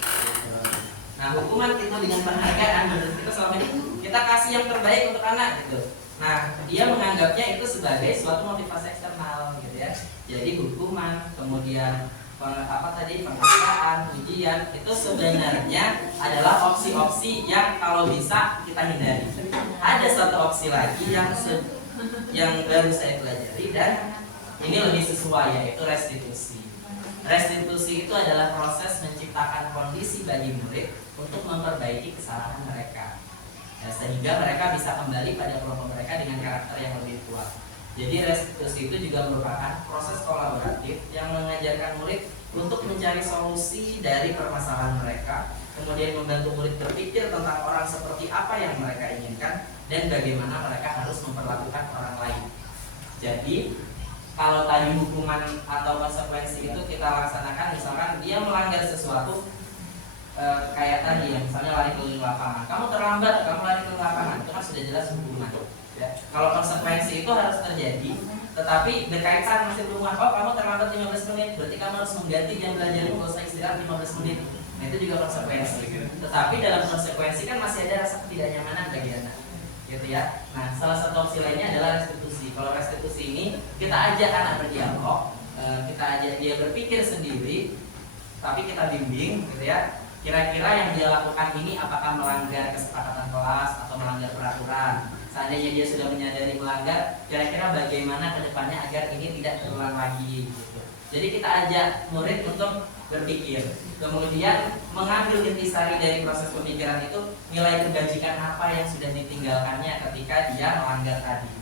Nah, hukuman itu dengan penghargaan menurut kita selama ini kita kasih yang terbaik untuk anak gitu. Nah, dia menganggapnya itu sebagai suatu motivasi eksternal gitu ya. Jadi hukuman, kemudian penghargaan, ujian itu sebenarnya adalah opsi-opsi yang kalau bisa kita hindari. Ada satu opsi lagi yang baru saya pelajari dan ini lebih sesuai, yaitu restitusi. Restitusi itu adalah proses menciptakan kondisi bagi murid untuk memperbaiki kesalahan mereka, ya, sehingga mereka bisa kembali pada kelompok mereka dengan karakter yang lebih kuat. Jadi restitusi itu juga merupakan proses kolaboratif yang mengajarkan murid untuk mencari solusi dari permasalahan mereka, kemudian membantu murid berpikir tentang orang seperti apa yang mereka inginkan dan bagaimana mereka harus memperlakukan orang lain. Jadi kalau tadi hukuman atau konsekuensi itu kita laksanakan, misalkan dia melanggar sesuatu, kayak tadi ya, misalnya lari keliling lapangan, kamu terlambat, kamu lari ke lapangan, itu kan sudah jelas hukuman ya. Kalau konsekuensi itu harus terjadi, tetapi berkaitan masih rumah, oh kamu terlambat 15 menit, berarti kamu harus mengganti jam belajarmu, nggak usah istirahat 15 menit. Nah itu juga konsekuensi. Tetapi dalam konsekuensi kan masih ada rasa ketidaknyamanan bagi anak, gitu ya. Nah salah satu opsi lainnya adalah restitusi. Kalau restitusi ini kita ajak anak berdialog, kita ajak dia berpikir sendiri, tapi kita bimbing, gitu ya. Kira-kira yang dia lakukan ini apakah melanggar kesepakatan kelas atau melanggar peraturan? Seandainya dia sudah menyadari melanggar, kira-kira bagaimana ke depannya agar ini tidak terulang lagi gitu. Jadi kita ajak murid untuk berpikir, kemudian mengambil intisari dari proses pemikiran itu, nilai kebajikan apa yang sudah ditinggalkannya ketika dia melanggar tadi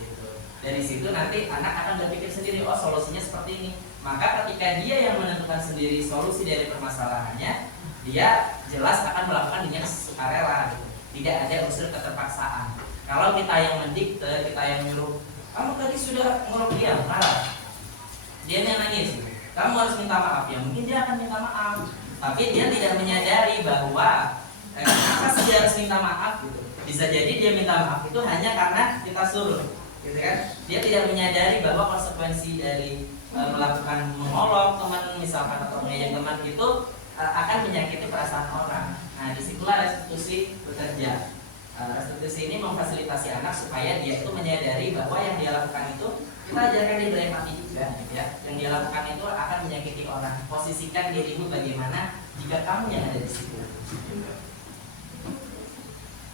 gitu. Dari situ nanti anak akan berpikir sendiri, oh solusinya seperti ini. Maka ketika dia yang menentukan sendiri solusi dari permasalahannya, dia jelas akan melakukan dengan sukarela gitu. Tidak ada unsur keterpaksaan. Kalau kita yang mendikte, kita yang nyuruh, kamu tadi sudah ngerok dia, marah, dia nangis, kamu harus minta maaf, ya mungkin dia akan minta maaf, tapi dia tidak menyadari bahwa kenapa sih dia harus minta maaf gitu. Bisa jadi dia minta maaf itu hanya karena kita suruh, gitu kan? Dia tidak menyadari bahwa konsekuensi dari melakukan mengolok teman misalkan atau mengejek teman itu akan menyakiti perasaan orang. Nah disitulah restitusi bekerja. Restitusi ini memfasilitasi anak supaya dia itu menyadari bahwa yang dia lakukan itu, kita ajarkan dia berempati juga, ya. Yang dia lakukan itu akan menyakiti orang. Posisikan dirimu bagaimana jika kamu yang ada di situ.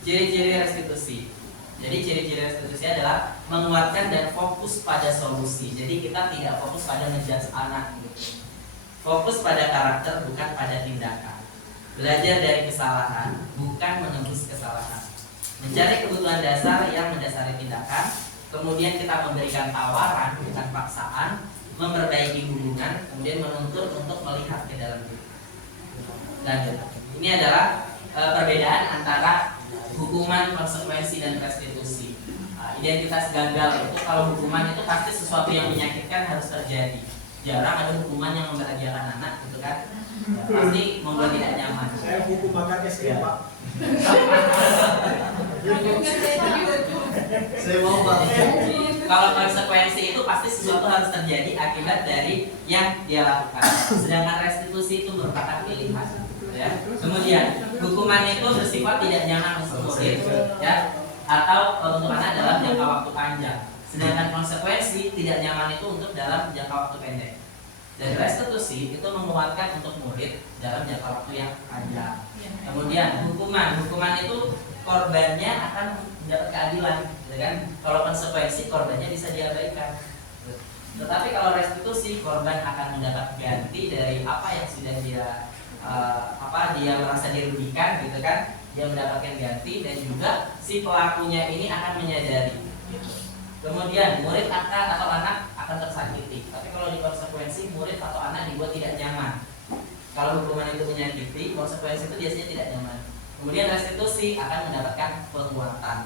Ciri-ciri restitusi. Jadi ciri-ciri restitusi adalah menguatkan dan fokus pada solusi. Jadi kita tidak fokus pada ngejudge anak gitu. Fokus pada karakter bukan pada tindakan. Belajar dari kesalahan bukan menembus kesalahan. Mencari kebutuhan dasar yang mendasari tindakan. Kemudian kita memberikan tawaran bukan paksaan. Memperbaiki hubungan. Kemudian menuntut untuk melihat ke dalam diri. Lanjut. Ini adalah perbedaan antara hukuman, konsekuensi, dan restitusi. Identitas gagal itu, kalau hukuman itu pasti sesuatu yang menyakitkan harus terjadi. Jarang ada hukuman yang membahagiakan anak, gitu kan? Pasti membuat tidak nyaman. Saya hukum makan SD, Pak. Saya mau Pak. Kalau konsekuensi itu pasti sesuatu harus terjadi akibat dari yang dia lakukan. Sedangkan restitusi itu merupakan pilihan. Ya. Kemudian hukuman itu bersifat tidak nyaman untuk murid, ya, atau untuk anak dalam jangka waktu panjang. Sedangkan konsekuensi tidak nyaman itu untuk dalam jangka waktu pendek. Dan restitusi itu menguatkan untuk murid dalam jangka waktu yang panjang. Kemudian hukuman itu korbannya akan mendapat keadilan, gitu kan? Kalau konsekuensi korbannya bisa diabaikan. Tetapi kalau restitusi, korban akan mendapat ganti dari apa yang sudah dia dia merasa dirugikan, gitu kan? Dia mendapatkan ganti dan juga si pelakunya ini akan menyadari. Gitu. Kemudian murid atau anak akan tersakiti. Tapi kalau di konsekuensi, murid atau anak dibuat tidak nyaman. Kalau hukuman itu menyakiti, konsekuensi itu biasanya tidak nyaman. Kemudian restitusi akan mendapatkan penguatan.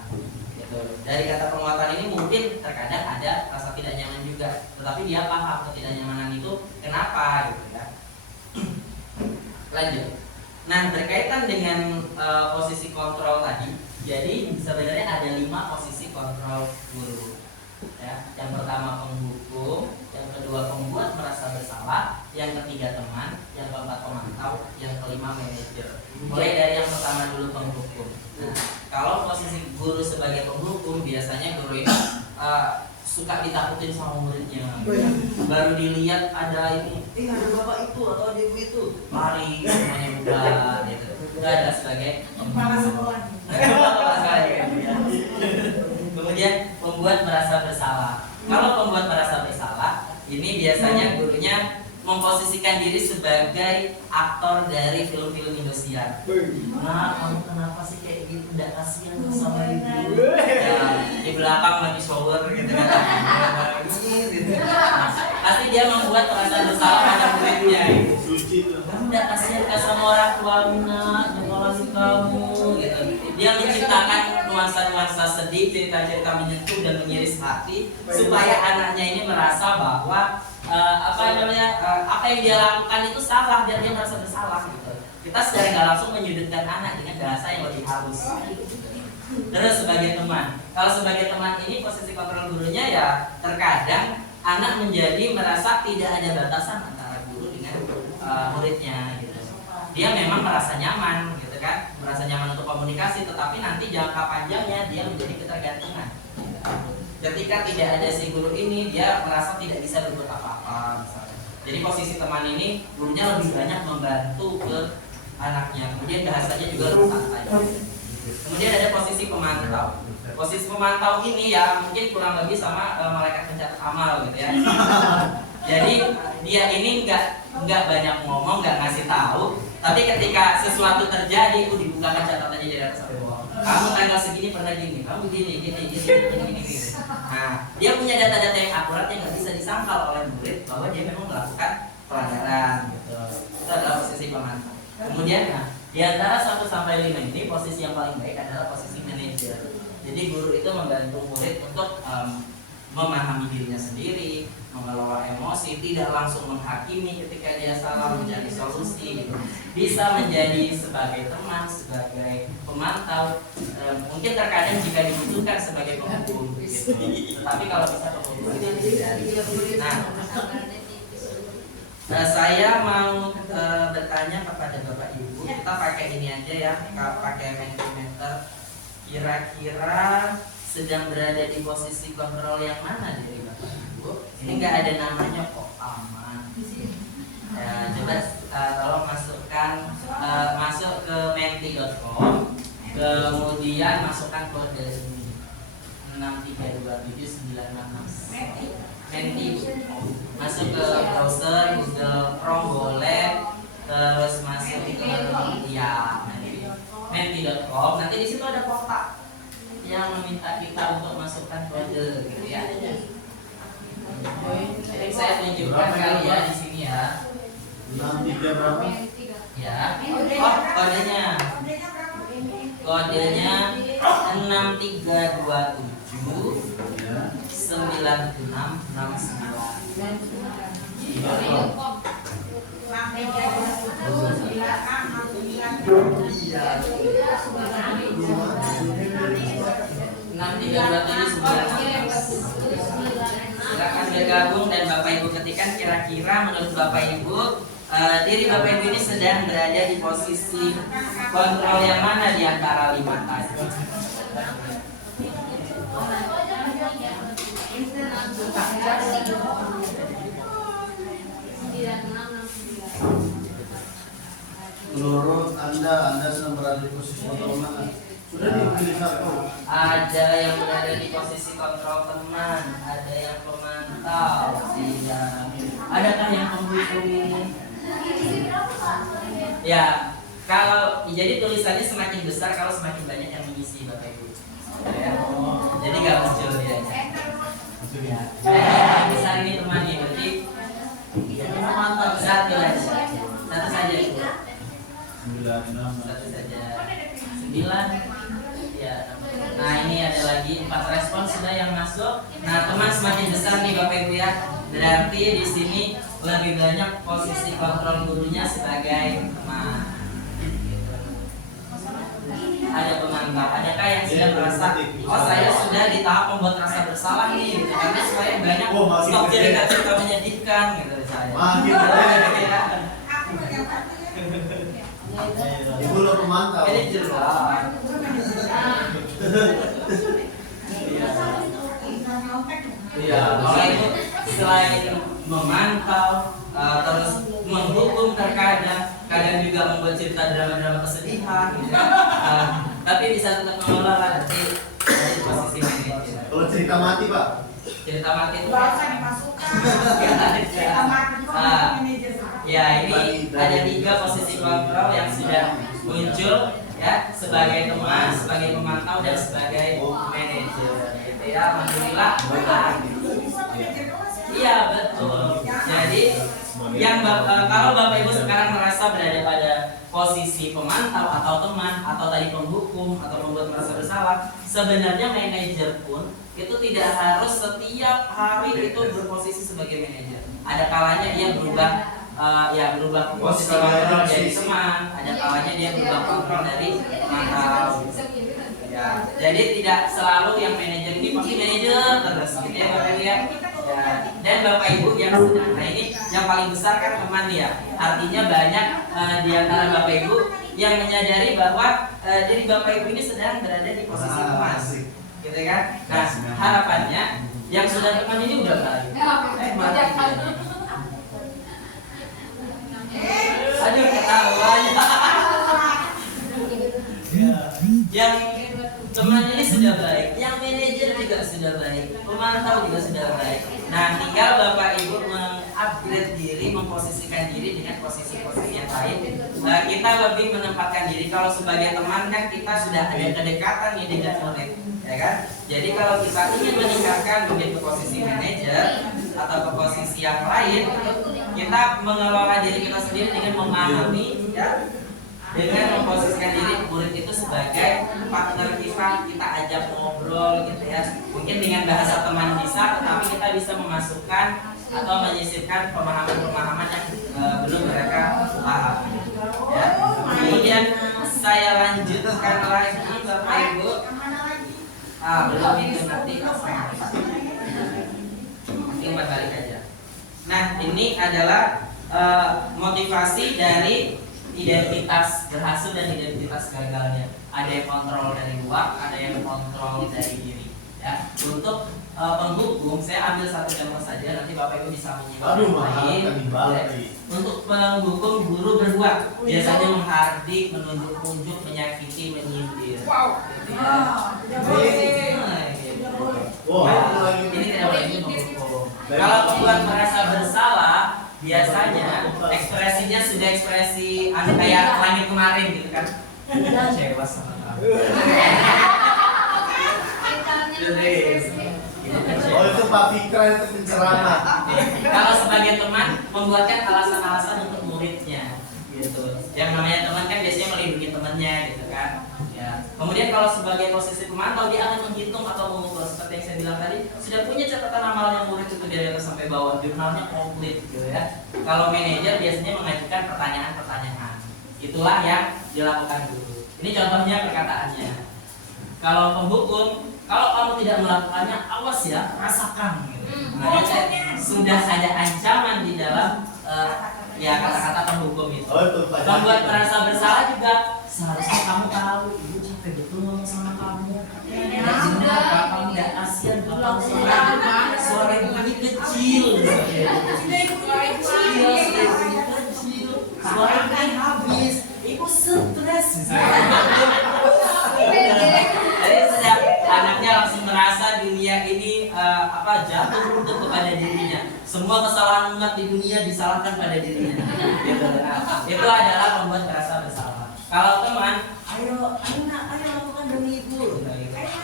Gitu. Dari kata penguatan ini mungkin terkadang ada rasa tidak nyaman juga, tetapi dia paham ketidaknyamanan itu kenapa, gitu ya. Lanjut. Nah, berkaitan dengan posisi kontrol tadi, jadi sebenarnya ada 5 posisi kontrol guru. Ya, yang pertama penghukum, yang kedua pembuat merasa bersalah, yang ketiga teman, yang keempat pemantau, yang kelima manajer. Mulai dari yang pertama dulu penghukum. Nah, kalau posisi guru sebagai penghukum, biasanya guru ini suka ditakutin sama muridnya. Baru dilihat ada ini, ada bapak itu atau ada ibu itu, lari semuanya bubar, gitu. Enggak ada sebagai kepala sekolah. Kemudian pembuat merasa bersalah. Kalau pembuat merasa bersalah, ini biasanya gurunya memposisikan diri sebagai aktor dari film-film Indosiar. Nah, kamu kenapa sih kayak gitu? Tidak kasihan sama ibu. Ya, di belakang lagi shower gitu kan. Gitu. Nah, pasti dia membuat merasa bersalah pada muridnya. Gitu. kamu udah kasihan kan sama orang tuamu nak, nyekolahin kamu gitu. Dia menciptakan nuansa-nuansa sedih, cerita-cerita menyentuh dan mengiris hati supaya anaknya ini merasa bahwa apa yang dia lakukan itu salah dan dia merasa bersalah gitu. Kita secara nggak langsung menyudutkan anak dengan bahasa yang lebih halus. Terus sebagai teman, kalau sebagai teman ini posisi kontrol gurunya ya terkadang anak menjadi merasa tidak ada batasan antara guru dengan muridnya gitu. Dia memang merasa nyaman gitu kan, merasa nyaman untuk komunikasi, tetapi nanti jangka panjangnya dia menjadi ketergantungan. Ketika tidak ada si guru ini, dia merasa tidak bisa berbuat apa-apa misalnya. Jadi posisi teman ini gurunya lebih banyak membantu ke anaknya, kemudian bahasanya juga lebih santai. Kemudian ada posisi pemantau. Posisi pemantau ini ya mungkin kurang lebih sama malaikat pencatat amal gitu ya. Jadi dia ini nggak banyak ngomong, nggak ngasih tahu, tapi ketika sesuatu terjadi, dibukakan catatannya dari atas sampai bawah. Kamu tanggal segini pernah gini, kamu gini. Nah, dia punya data-data yang akurat yang nggak bisa disangkal oleh murid bahwa dia memang melakukan pelanggaran gitu. Itu adalah posisi pemantau. Kemudian di antara 1 sampai 5 ini posisi yang paling baik adalah posisi manajer. Jadi guru itu membantu murid untuk memahami dirinya sendiri, mengelola emosi, tidak langsung menghakimi ketika dia salah, mencari solusi gitu. Bisa menjadi sebagai teman, sebagai pemantau, mungkin terkadang jika dibutuhkan sebagai penghukum gitu. Tetapi kalau bisa penghukum saya mau bertanya kepada Bapak Ibu, kita pakai ini aja ya, pakai Mentimeter. Kira-kira sedang berada di posisi kontrol yang mana dari Bapak Ibu? Ini nggak ada namanya kok, aman. Ya, coba tolong masukkan masuk ke menti.com, kemudian masukkan kode ini 6327966. Menti, masuk ke browser Google Chrome boleh, terus masuk ke menti.com. Nanti di situ ada kotak yang meminta kita untuk masukkan kode gitu ya. Jadi saya tunjukkan kali ya di sini ya. 63 berapa? Ya. Oh, kodenya 6327 Silakan bergabung dan Bapak Ibu ketikkan kira-kira menurut Bapak Ibu diri Bapak Ibu ini sedang berada di posisi kontrol yang mana di antara 5 tadi. Menurut Anda sedang berada di posisi kontrol mana? Sudah dipilih satu. Ada yang berada di posisi kontrol teman, ada yang pemantau, adakah yang penghukum? Ya, kalau jadi tulisannya semakin besar kalau semakin banyak yang mengisi Bapak Ibu. Ya. Jadi nggak muncul dia. Ya. Besar ini teman nih, berarti satu aja, satu saja itu. 96. Satu saja. 9. Ya. Nah ini ada lagi 4 respon sudah yang masuk. Nah teman semakin besar nih Bapak Ibu ya. Berarti di sini lebih banyak posisi kontrol gurunya sebagai teman. Ada pemantau. Adakah yang sudah merasa, oh saya sudah di tahap membuat rasa bersalah nih, karena saya banyak stok cerita-cerita menyedihkan gitu saya. Ibu lo pemantau. Ini jelas. Iya, kalau itu selain memantau, terus menghukum terkadang, kadang juga membuat cerita drama-drama kesedihan, gitu kan. Tapi bisa tetap mengelola dari posisi manajer. Kalau cerita mati Pak? Cerita mati itu Gak usah dimasukkan. cerita mati kok manajer. Ya ini ada 3 posisi kontrol yang sudah muncul ya, sebagai teman, sebagai pemantau dan sebagai manajer gitu ya. Alhamdulillah. Iya betul. Jadi Kalau Bapak Ibu sekarang merasa berada pada posisi pemantau atau teman atau tadi penghukum atau membuat merasa bersalah, sebenarnya manajer pun itu tidak harus setiap hari itu berposisi sebagai manajer. Ada kalanya dia berubah posisi kontrol dari teman, ada kalanya dia berubah kontrol dari pemantau. Ya, jadi tidak selalu yang manajer ini pasti manajer terus, gitu ya Bapak Ibu ya. Dan Bapak Ibu yang sedang, nah ini yang paling besar kan teman ya. Artinya banyak di antara Bapak Ibu yang menyadari bahwa jadi Bapak Ibu ini sedang berada di posisi teman, gitu kan? Nah harapannya yang sudah teman ini udah baik. Aduh ketawa yang teman ini sudah baik, yang manajer juga sudah baik, pemantau juga sudah baik. Nah, tinggal Bapak Ibu mengupgrade diri, memposisikan diri dengan posisi-posisi yang lain. Kita lebih menempatkan diri. Kalau sebagai teman kan kita sudah ada kedekatan nih dengan murid, ya kan? Jadi kalau kita ingin meningkatkan mungkin ke posisi manajer atau ke posisi yang lain, kita mengelola diri kita sendiri dengan memahami, ya, dengan memposisikan diri murid itu sebagai partner kita ajak ngobrol gitu ya. Mungkin dengan bahasa teman bisa, tetapi kita bisa memasukkan atau menyisipkan pemahaman-pemahaman yang belum mereka paham. Ya. Kemudian saya lanjutkan lagi Bapak Ibu. Belum itu nanti mungkin balik aja. Nah ini adalah motivasi dari identitas berhasil dan identitas gagalnya. Ada yang kontrol dari luar, ada yang kontrol dari diri. Ya, untuk penghukum saya ambil satu contoh saja, nanti Bapak Ibu bisa menyimak lain. Untuk penghukum guru berdua, biasanya menghardik, menunjuk-nunjuk, menyakiti, menyindir. Gitu ya. Ini tidak boleh menghukum. Kalau pembuat merasa bersalah, biasanya ekspresinya sudah ekspresi kayak langit kemarin gitu kan, kecewa sama kamu. Oh itu Pak Fikra itu penceramah. Kalau sebagai teman membuatkan alasan-alasan untuk muridnya gitu. Yang namanya teman kan biasanya melindungi temannya gitu kan. Ya. Kemudian kalau sebagai posisi pemantau dia akan menghitung atau mengukur seperti yang saya bilang tadi, sudah punya catatan amalnya murid itu dari atas sampai bawah, jurnalnya komplit gitu ya. Kalau manajer biasanya mengajukan pertanyaan-pertanyaan. Itulah yang dilakukan guru. Ini contohnya perkataannya. Kalau penghukum, kalau kamu tidak melakukannya, awas ya, rasakan gitu. Nah, sudah ada ancaman di dalam ya kata-kata penghukum itu. Membuat merasa bersalah juga, seharusnya kamu tahu ibu capek betul ngomong sama kamu. Tidak benar, kamu tidak kasihan, kalau suara ibu ini kecil. Suara ibu ini habis, ibu stres. Jadi sejak anaknya langsung merasa dunia ini jatuh runtuh kepada dirinya. Semua kesalahan umat di dunia disalahkan pada dirinya. Gitu. Itu adalah membuat merasa bersalah. Kalau teman, ayo lakukan demi ibu.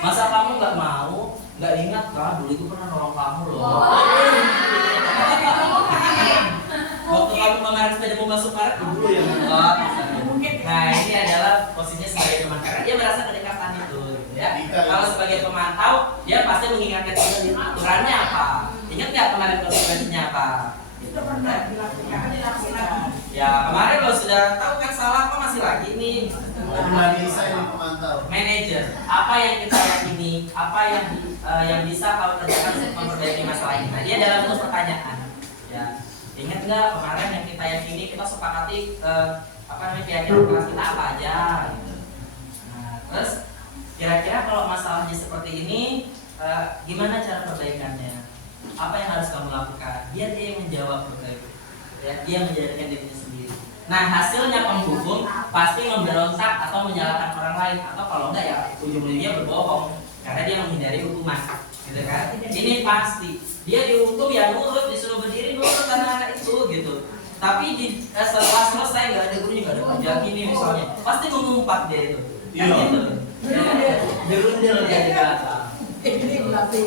Masa kamu nggak mau? Nggak ingat kan? Dulu ibu pernah nolong kamu loh. Waktu kamu kemarin sepeda mau masuk paret, dulu ya. Nah ini adalah posisinya sebagai teman karena dia merasa kedekatan itu. Ya. Kalau sebagai pemantau, dia pasti mengingatkan kita aturannya apa. Ingat nggak kemarin konsekuensinya apa? Itu pernah dilakukan. Ya kemarin lo sudah tahu kan salah kok masih lagi nih. Manajer, apa yang kita yakini, apa yang bisa kalau kerjakan untuk memperbaiki masalah ini. Nah dia dalam bentuk pertanyaan. Ya. Ingat nggak kemarin yang kita yakini kita sepakati keyakinan kelas kita apa aja gitu. Nah, terus kira-kira kalau masalahnya seperti ini gimana cara perbaikannya? Apa yang harus kamu lakukan? Biar dia yang menjawab itu. Ya, dia menjadikan dirinya sendiri. Nah, hasilnya penghukum pasti memberontak atau menyalahkan orang lain atau kalau enggak ya ujung-ujungnya berbohong karena dia menghindari hukuman. Gitu kan? Ini pasti. Dia dihukum ya nurut, disuruh berdiri nurut karena anak itu gitu. Tapi setelah selesai nggak ada gurunya, nggak ada kerjaan ini misalnya, pasti mengumpat dia itu. Kan gitu. Gerundel dia di belakang.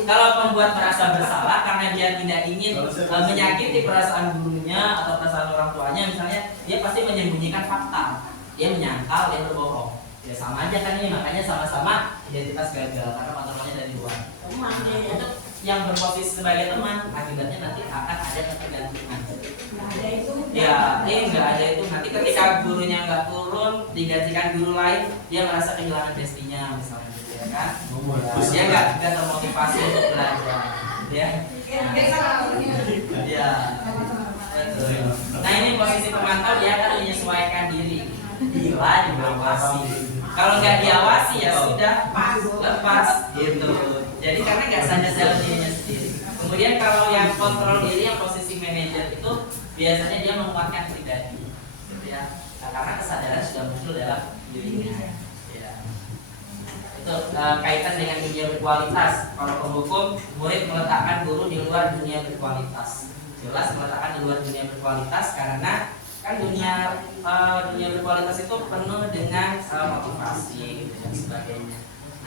Kalau pembuat merasa bersalah karena dia tidak ingin menyakiti perasaan gurunya atau perasaan orang tuanya, misalnya dia pasti menyembunyikan fakta, dia menyangkal, dia berbohong. Ya sama aja kan ini, makanya sama-sama identitas gagal karena kontrolnya dari luar. Untuk yang berposisi sebagai teman, akibatnya nanti akan ada ketergantungan. Ya, ini nggak ada itu. Nanti ketika gurunya nggak turun, digantikan guru lain, dia merasa kehilangan bestinya misalnya gitu ya kan. Dia nggak termotivasi untuk belajar. Ya. Ya. Betul. Nah ini posisi pemantau, dia akan menyesuaikan diri bila diawasi. Kalau nggak diawasi ya sudah lepas gitu. Jadi karena nggak sadar dalam dirinya sendiri. Kemudian kalau yang kontrol diri, yang posisi manajer itu biasanya dia menguatkan pribadi, gitu ya. Nah, karena kesadaran sudah muncul dalam dirinya. Ya. Itu kaitan dengan dunia berkualitas. Kalau penghukum, murid meletakkan guru di luar dunia berkualitas. Jelas meletakkan di luar dunia berkualitas karena kan dunia berkualitas itu penuh dengan motivasi gitu dan sebagainya.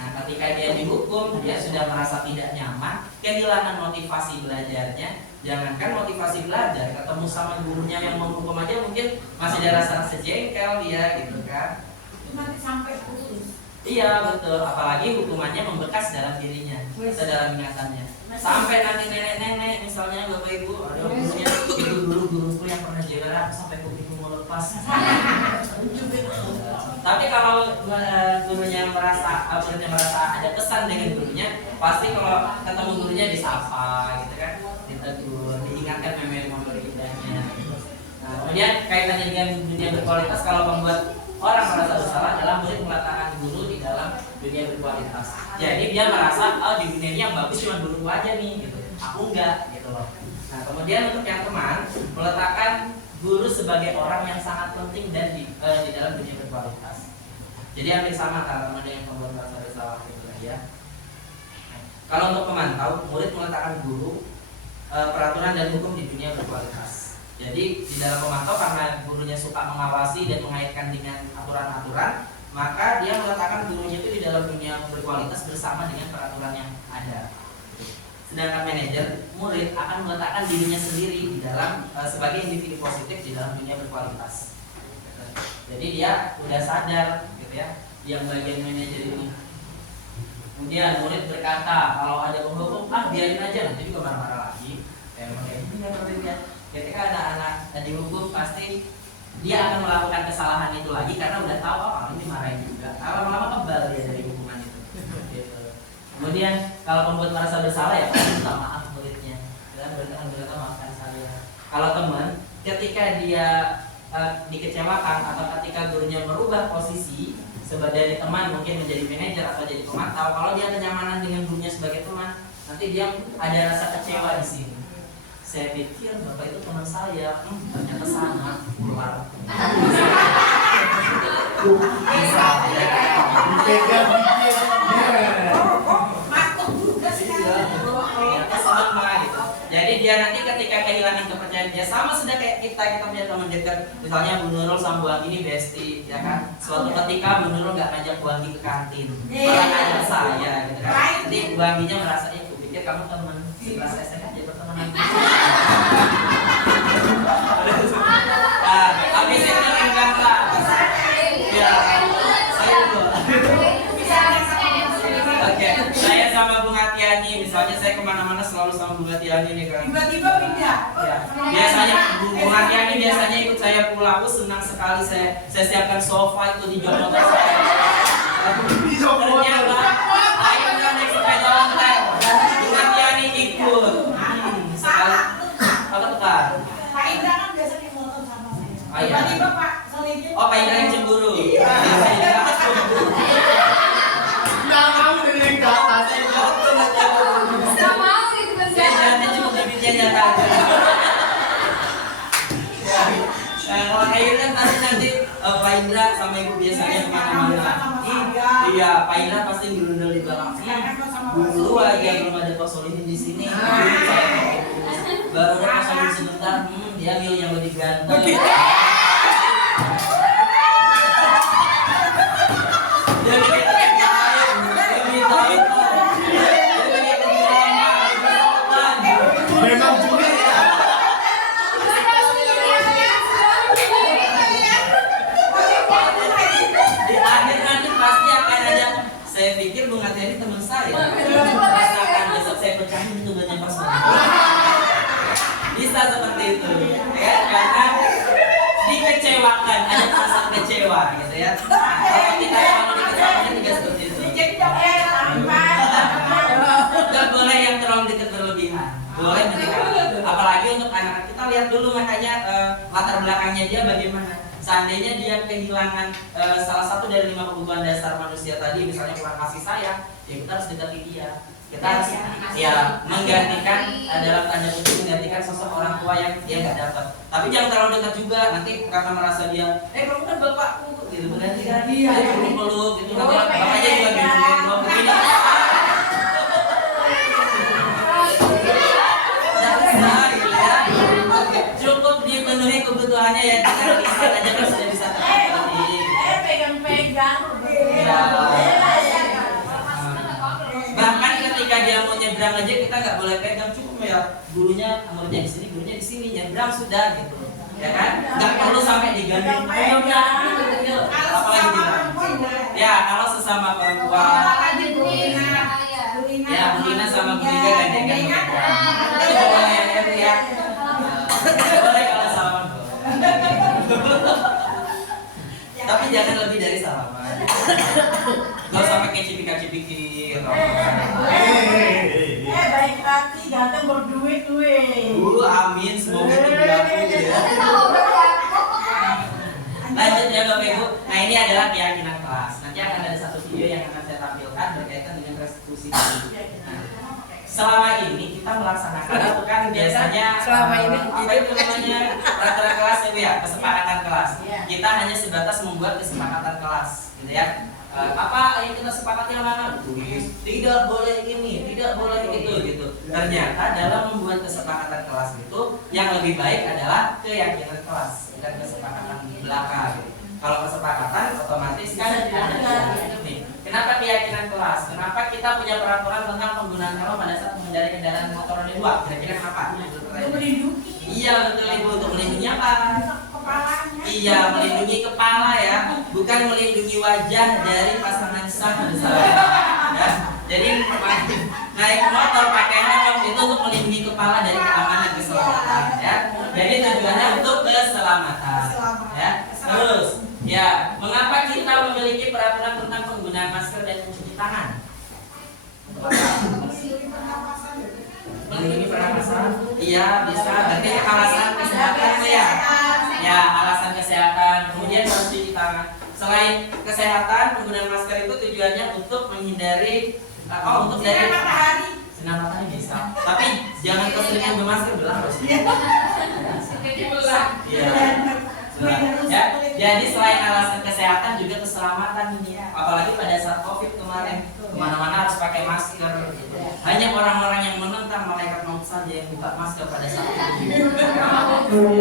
Nah, ketika dia dihukum, dia sudah merasa tidak nyaman, kehilangan motivasi belajarnya. Jangankan motivasi belajar, ketemu sama gurunya yang menghukum aja mungkin masih ada rasa jengkel dia gitu kan. Nanti sampai putus. Iya betul, apalagi hukumannya membekas dalam dirinya, dalam ingatannya. Sampai nanti nenek-nenek misalnya bapak ibu, ada gurunya, itu dulu guruku yang pernah juara sampai kupiku mau lepas. Tapi kalau gurunya merasa ada pesan dengan gurunya, pasti kalau ketemu gurunya disapa gitu kan, ditegur, diingatkan memori-memori indahnya. Nah, kemudian kaitannya dengan dunia berkualitas, kalau membuat orang merasa bersalah adalah murid meletakkan guru di dalam dunia berkualitas. Jadi dia merasa di dunia ini yang bagus cuma guruku aja nih, gitu. Aku enggak, gitu loh. Nah, kemudian untuk yang teman, meletakkan guru sebagai orang yang sangat penting dan di dalam dunia berkualitas. Jadi hampir sama antara teman dengan pembuat merasa bersalah gitu ya. Nah, kalau untuk pemantau, murid meletakkan guru, peraturan dan hukum di dunia berkualitas. Jadi di dalam pemantau karena gurunya suka mengawasi dan mengaitkan dengan aturan-aturan, maka dia meletakkan gurunya itu di dalam dunia berkualitas bersama dengan peraturan yang ada. Sedangkan manajer, murid akan meletakkan dirinya sendiri di dalam sebagai individu positif di dalam dunia berkualitas. Jadi dia udah sadar gitu ya, yang bagian manajer ini. Kemudian murid berkata kalau ada penghukum, biarin aja, nanti juga marah-marah lagi. Ketika ada anak dihukum, pasti dia akan melakukan kesalahan itu lagi karena udah tahu ini dimarahin juga. Lama-lama kebal dia dari hukuman itu. Gitu. Kemudian kalau pembuat merasa bersalah ya pasti minta maaf muridnya. Dan berkata maafkan saya. Kalau teman, ketika dia dikecewakan atau ketika gurunya merubah posisi sebagai teman mungkin menjadi manajer atau jadi pemantau, kalau dia kenyamanan dengan gurunya sebagai teman, nanti dia ada rasa kecewa di sini. Saya pikir bapak itu teman saya, ternyata sama, keluar. Jadi dia nanti ketika kehilangan kepercayaan dia sama sudah kayak kita punya teman dekat, misalnya Bu Nurul sama Bu Anggi ini bestie, ya kan? Suatu ketika Bu Nurul nggak ngajak Bu Anggi ke kantin, malah ngajak saya, gitu kan? Nanti Bu Angginya merasa aku pikir kamu teman sekelas STK aja pertemanan. Habis itu enggak lah. Ya, saya dulu. Oke, saya sama Bung Atiani, misalnya saya kemana-mana selalu sama Bung Atiani nih kan. Tiba-tiba pindah. Ya. Biasanya Bung Atiani biasanya ikut saya pulang, senang sekali saya siapkan sofa itu di jok motor saya. Ternyata, ayo kita naik sepeda ontel. Bung Atiani ikut. Salah. Apa tuh kan? Pak Indra kan biasa naik motor sama saya. Oh, iya. Tiba-tiba Pak Solidin. Oh, Pak Indra yang cemburu. Iya. Nggak mau dengan data saya. Nggak mau itu kan Saya jalannya cuma bibirnya nyata aja. Kalau kayak gitu kan nanti Pak Indra sama Ibu biasanya kemana-mana. Iya, Pak Indra pasti dirundel di belakang. Dulu aja belum ada Pak Solihin di sini. Baru ada Pak Solihin sebentar, dia milih yang lebih ganteng. Jadi kita lebih tahu. ada perasaan kecewa gitu ya. Nah, kalau kita mau dikecewakan juga seperti itu. Jadi tambah. Nggak boleh yang terlalu dekat berlebihan. Boleh mendekati. Apalagi untuk anak kita lihat dulu makanya latar belakangnya dia bagaimana. Seandainya dia kehilangan salah satu dari 5 kebutuhan dasar manusia tadi, misalnya kurang kasih sayang, ya kita harus dekati dia. Kita harus ya menggantikan dalam tanda kutip menggantikan sosok orang tua yang dia nggak dapat. Tapi jangan terlalu dekat juga, nanti karena merasa dia, kamu kan bapakku, gitu berarti kan dia peluk gitu, nanti bapaknya juga gendong begini. Cukup dipenuhi kebutuhannya ya, dengan lisan aja kan sudah bisa terpenuhi. Pegang-pegang. Bahkan ketika dia mau nyebrang aja kita nggak boleh pegang, cukup ya gurunya di sini nyebrang sudah gitu, ya kan? Nggak perlu sampai digandeng. Apalagi dibilang. Ya kalau sesama perempuan, ya Bulina sama Bulina gandengan. Itu boleh ya. Boleh kalau salaman boleh. Tapi jangan lebih dari salaman. Nggak usah pakai cipika-cipiki. Baik hati, ganteng berduit. Amin, semoga itu berlaku ya. Lanjut ya Bapak Ibu. Nah ini adalah keyakinan kelas. Nanti akan ada satu video yang akan saya tampilkan berkaitan dengan restitusi. Nah, selama ini kita melaksanakan itu kan biasanya apa itu namanya peraturan kelas ya, kesepakatan kelas. Kita hanya sebatas membuat kesepakatan kelas, gitu ya. Apa yang kita sepakati sama tulis, tidak boleh ini, tidak boleh itu gitu. Ternyata dalam membuat kesepakatan kelas itu yang lebih baik adalah keyakinan kelas dan kesepakatan belaka gitu. Kalau kesepakatan otomatis kan ada nih. Kenapa keyakinan kelas? Kenapa kita punya peraturan tentang penggunaan helm pada saat mengendarai kendaraan motor roda 2? Kira-kira kenapa? Iya betul Ibu, untuk melindungi apa? Iya, melindungi kepala ya, bukan melindungi wajah dari pasangan sah ya. Jadi naik motor pakai helm itu untuk melindungi kepala dari keamanan keselamatan ya. Jadi tujuannya untuk keselamatan ya. Terus ya, mengapa kita memiliki peraturan tentang penggunaan masker dan mencuci tangan? Melindungi pernapasan? Iya bisa. Berarti alasan kesehatan ya. Ya alasan kesehatan. Kemudian harus cuci tangan. Selain kesehatan, penggunaan masker itu tujuannya untuk menghindari untuk dari sinar matahari bisa. Tapi jangan keseringan bermasker belah harus. Iya. Ya, jadi selain alasan kesehatan juga keselamatan ini, apalagi pada saat COVID kemarin, kemana-mana harus pakai masker. Gitu. Hanya orang-orang yang menentang malaikat maut saja yang buka masker pada saat itu.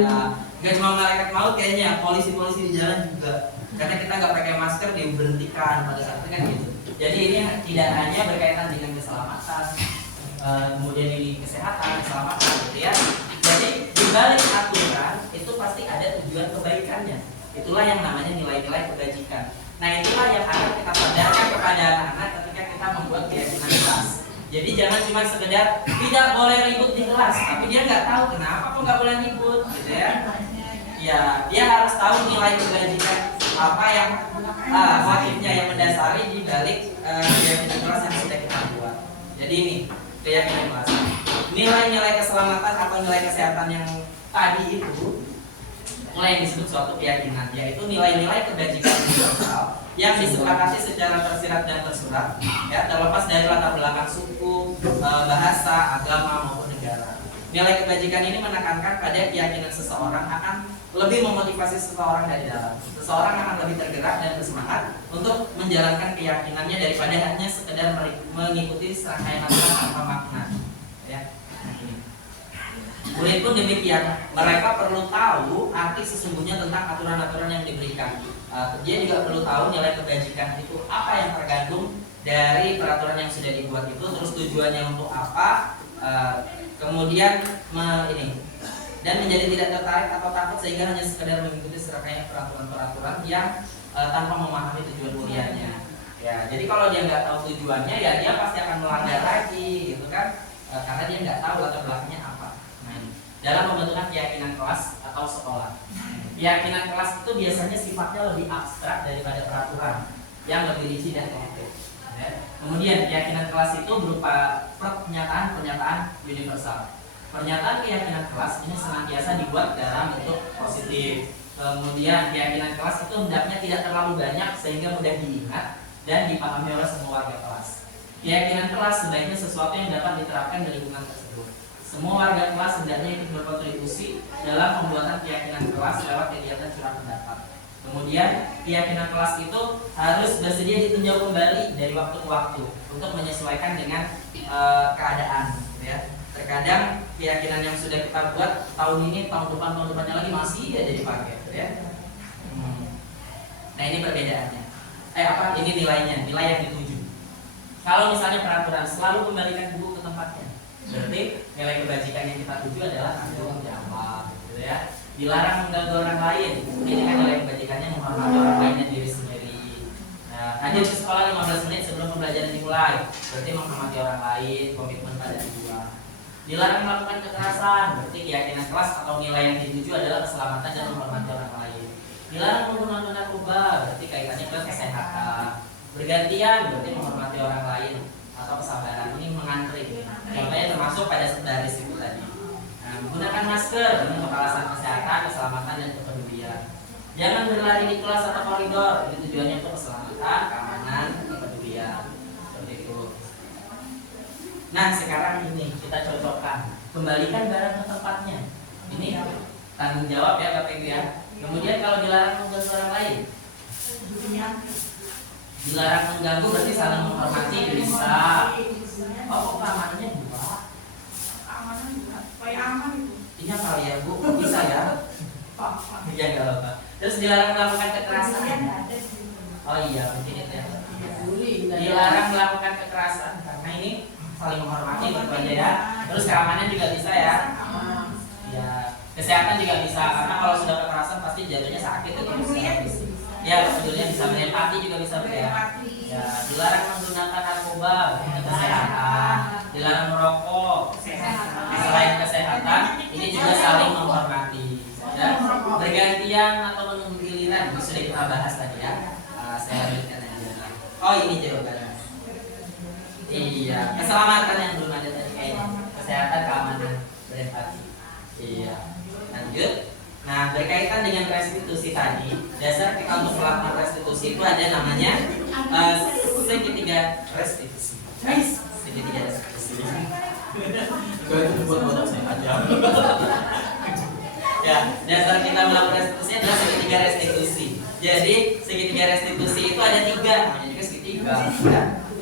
Ya, nggak cuma malaikat maut kayaknya, polisi-polisi di jalan juga. Karena kita nggak pakai masker diberhentikan pada saat itu kan gitu. Jadi ini tidak hanya berkaitan dengan keselamatan, kemudian ini kesehatan, keselamatan, gitu ya. Jadi di balik aturan itu pasti ada tujuan kebaikannya. Itulah yang namanya nilai-nilai kebajikan. Nah itulah yang akan kita sadarkan kepada anak-anak ketika kita membuat keyakinan kelas. Jadi jangan cuma sekedar tidak boleh ribut di kelas, tapi dia nggak tahu kenapa kok nggak boleh ribut, gitu ya. Ya dia harus tahu nilai kebajikan apa yang motifnya yang mendasari di balik keyakinan kelas yang sudah kita buat. Jadi ini keyakinan kelas. Nilai-nilai keselamatan atau nilai kesehatan yang tadi itu mulai yang disebut suatu keyakinan, yaitu nilai-nilai kebajikan universal yang disepakati secara tersirat dan tersurat, ya terlepas dari latar belakang suku, bahasa, agama maupun negara. Nilai kebajikan ini menekankan pada keyakinan seseorang akan lebih memotivasi seseorang dari dalam. Seseorang akan lebih tergerak dan bersemangat untuk menjalankan keyakinannya daripada hanya sekedar mengikuti serangkaian aturan tanpa makna. Ya. Murid pun demikian, mereka perlu tahu arti sesungguhnya tentang aturan-aturan yang diberikan. Dia juga perlu tahu nilai kebajikan itu apa yang tergantung dari peraturan yang sudah dibuat itu, terus tujuannya untuk apa, kemudian dan menjadi tidak tertarik atau takut sehingga hanya sekedar mengikuti serangkaian peraturan-peraturan yang tanpa memahami tujuan mulianya. Ya, jadi kalau dia nggak tahu tujuannya, ya dia pasti akan melanggar lagi, gitu kan? Karena dia nggak tahu latar belakangnya apa. Dalam pembentukan keyakinan kelas atau sekolah. Keyakinan kelas itu biasanya sifatnya lebih abstrak daripada peraturan yang lebih rinci dan konkret. Ya. Kemudian keyakinan kelas itu berupa pernyataan universal. Pernyataan keyakinan kelas ini senantiasa dibuat dalam bentuk positif. Kemudian keyakinan kelas itu hendaknya tidak terlalu banyak sehingga mudah diingat dan dipahami oleh semua warga kelas. Keyakinan kelas sebaiknya sesuatu yang dapat diterapkan di lingkungan tersebut. Semua warga kelas hendaknya ikut berkontribusi dalam pembuatan keyakinan kelas lewat kegiatan curah pendapat. Kemudian keyakinan kelas itu harus bersedia ditinjau kembali dari waktu ke waktu untuk menyesuaikan dengan keadaan. Ya. Terkadang keyakinan yang sudah kita buat tahun ini, tahun depannya lagi masih ada dipakai. Ya. Nah ini perbedaannya. Ini nilainya, nilai yang dituju. Kalau misalnya peraturan selalu kembalikan buku ke tempatnya, berarti nilai kebajikan yang kita tuju adalah tanggung jawab, gitu ya. Dilarang mengganggu orang lain, ini kan nilai kebajikannya menghormati orang lain dan diri sendiri. Nah, hadir ke sekolah 15 menit sebelum pembelajaran dimulai, berarti menghormati orang lain, komitmen pada tujuan. Dilarang melakukan kekerasan, berarti keyakinan kelas atau nilai yang dituju adalah keselamatan dan menghormati orang lain. Dilarang menggunakan narkoba, berarti kaitannya ke kesehatan. Bergantian berarti menghormati orang lain atau kesabaran, ini mengantri. Contohnya termasuk pada baris itu tadi. Nah, menggunakan masker ini untuk alasan kesehatan, keselamatan dan kepedulian. Jangan berlari di kelas atau koridor, ini tujuannya untuk keselamatan, keamanan, kepedulian. Seperti itu. Nah, sekarang ini kita cocokkan, kembalikan barang ke tempatnya. Ini tanggung jawab ya Bapak Ibu ya. Kemudian kalau dilarang mengganggu orang lain, dilarang mengganggu berarti saling menghormati bisa. Oh, keamanannya buat. Keamanan juga, supaya aman itu. Iya kali ya Bu, bisa ya. Iya nggak apa. Terus dilarang melakukan kekerasan. Oh iya mungkin itu ya. Dilarang melakukan kekerasan karena ini saling menghormati gitu aja ya. Terus keamanan juga bisa ya. Ya, kesehatan juga bisa karena kalau sudah kekerasan pasti jatuhnya sakit itu bisa. Ya, sebetulnya bisa berempati juga bisa ya. Ya, dilarang menggunakan narkoba untuk kesehatan, dilarang merokok. Selain kesehatan, ini juga saling menghormati. Ya, bergantian atau menunggu giliran itu sudah kita bahas tadi ya. Saya lanjutkan aja. Oh, ini jawabannya. Iya, keselamatan yang belum ada tadi kayaknya. Kesehatan, keamanan, berempati. Iya. Lanjut. Nah, berkaitan dengan restitusi tadi, dasar kita untuk melakukan restitusi itu ada namanya segitiga restitusi. Segitiga restitusi. Itu buat bodoh saya aja. Ya, dasar kita melakukan restitusi adalah segitiga restitusi. Jadi, segitiga restitusi itu ada 3, namanya juga segitiga.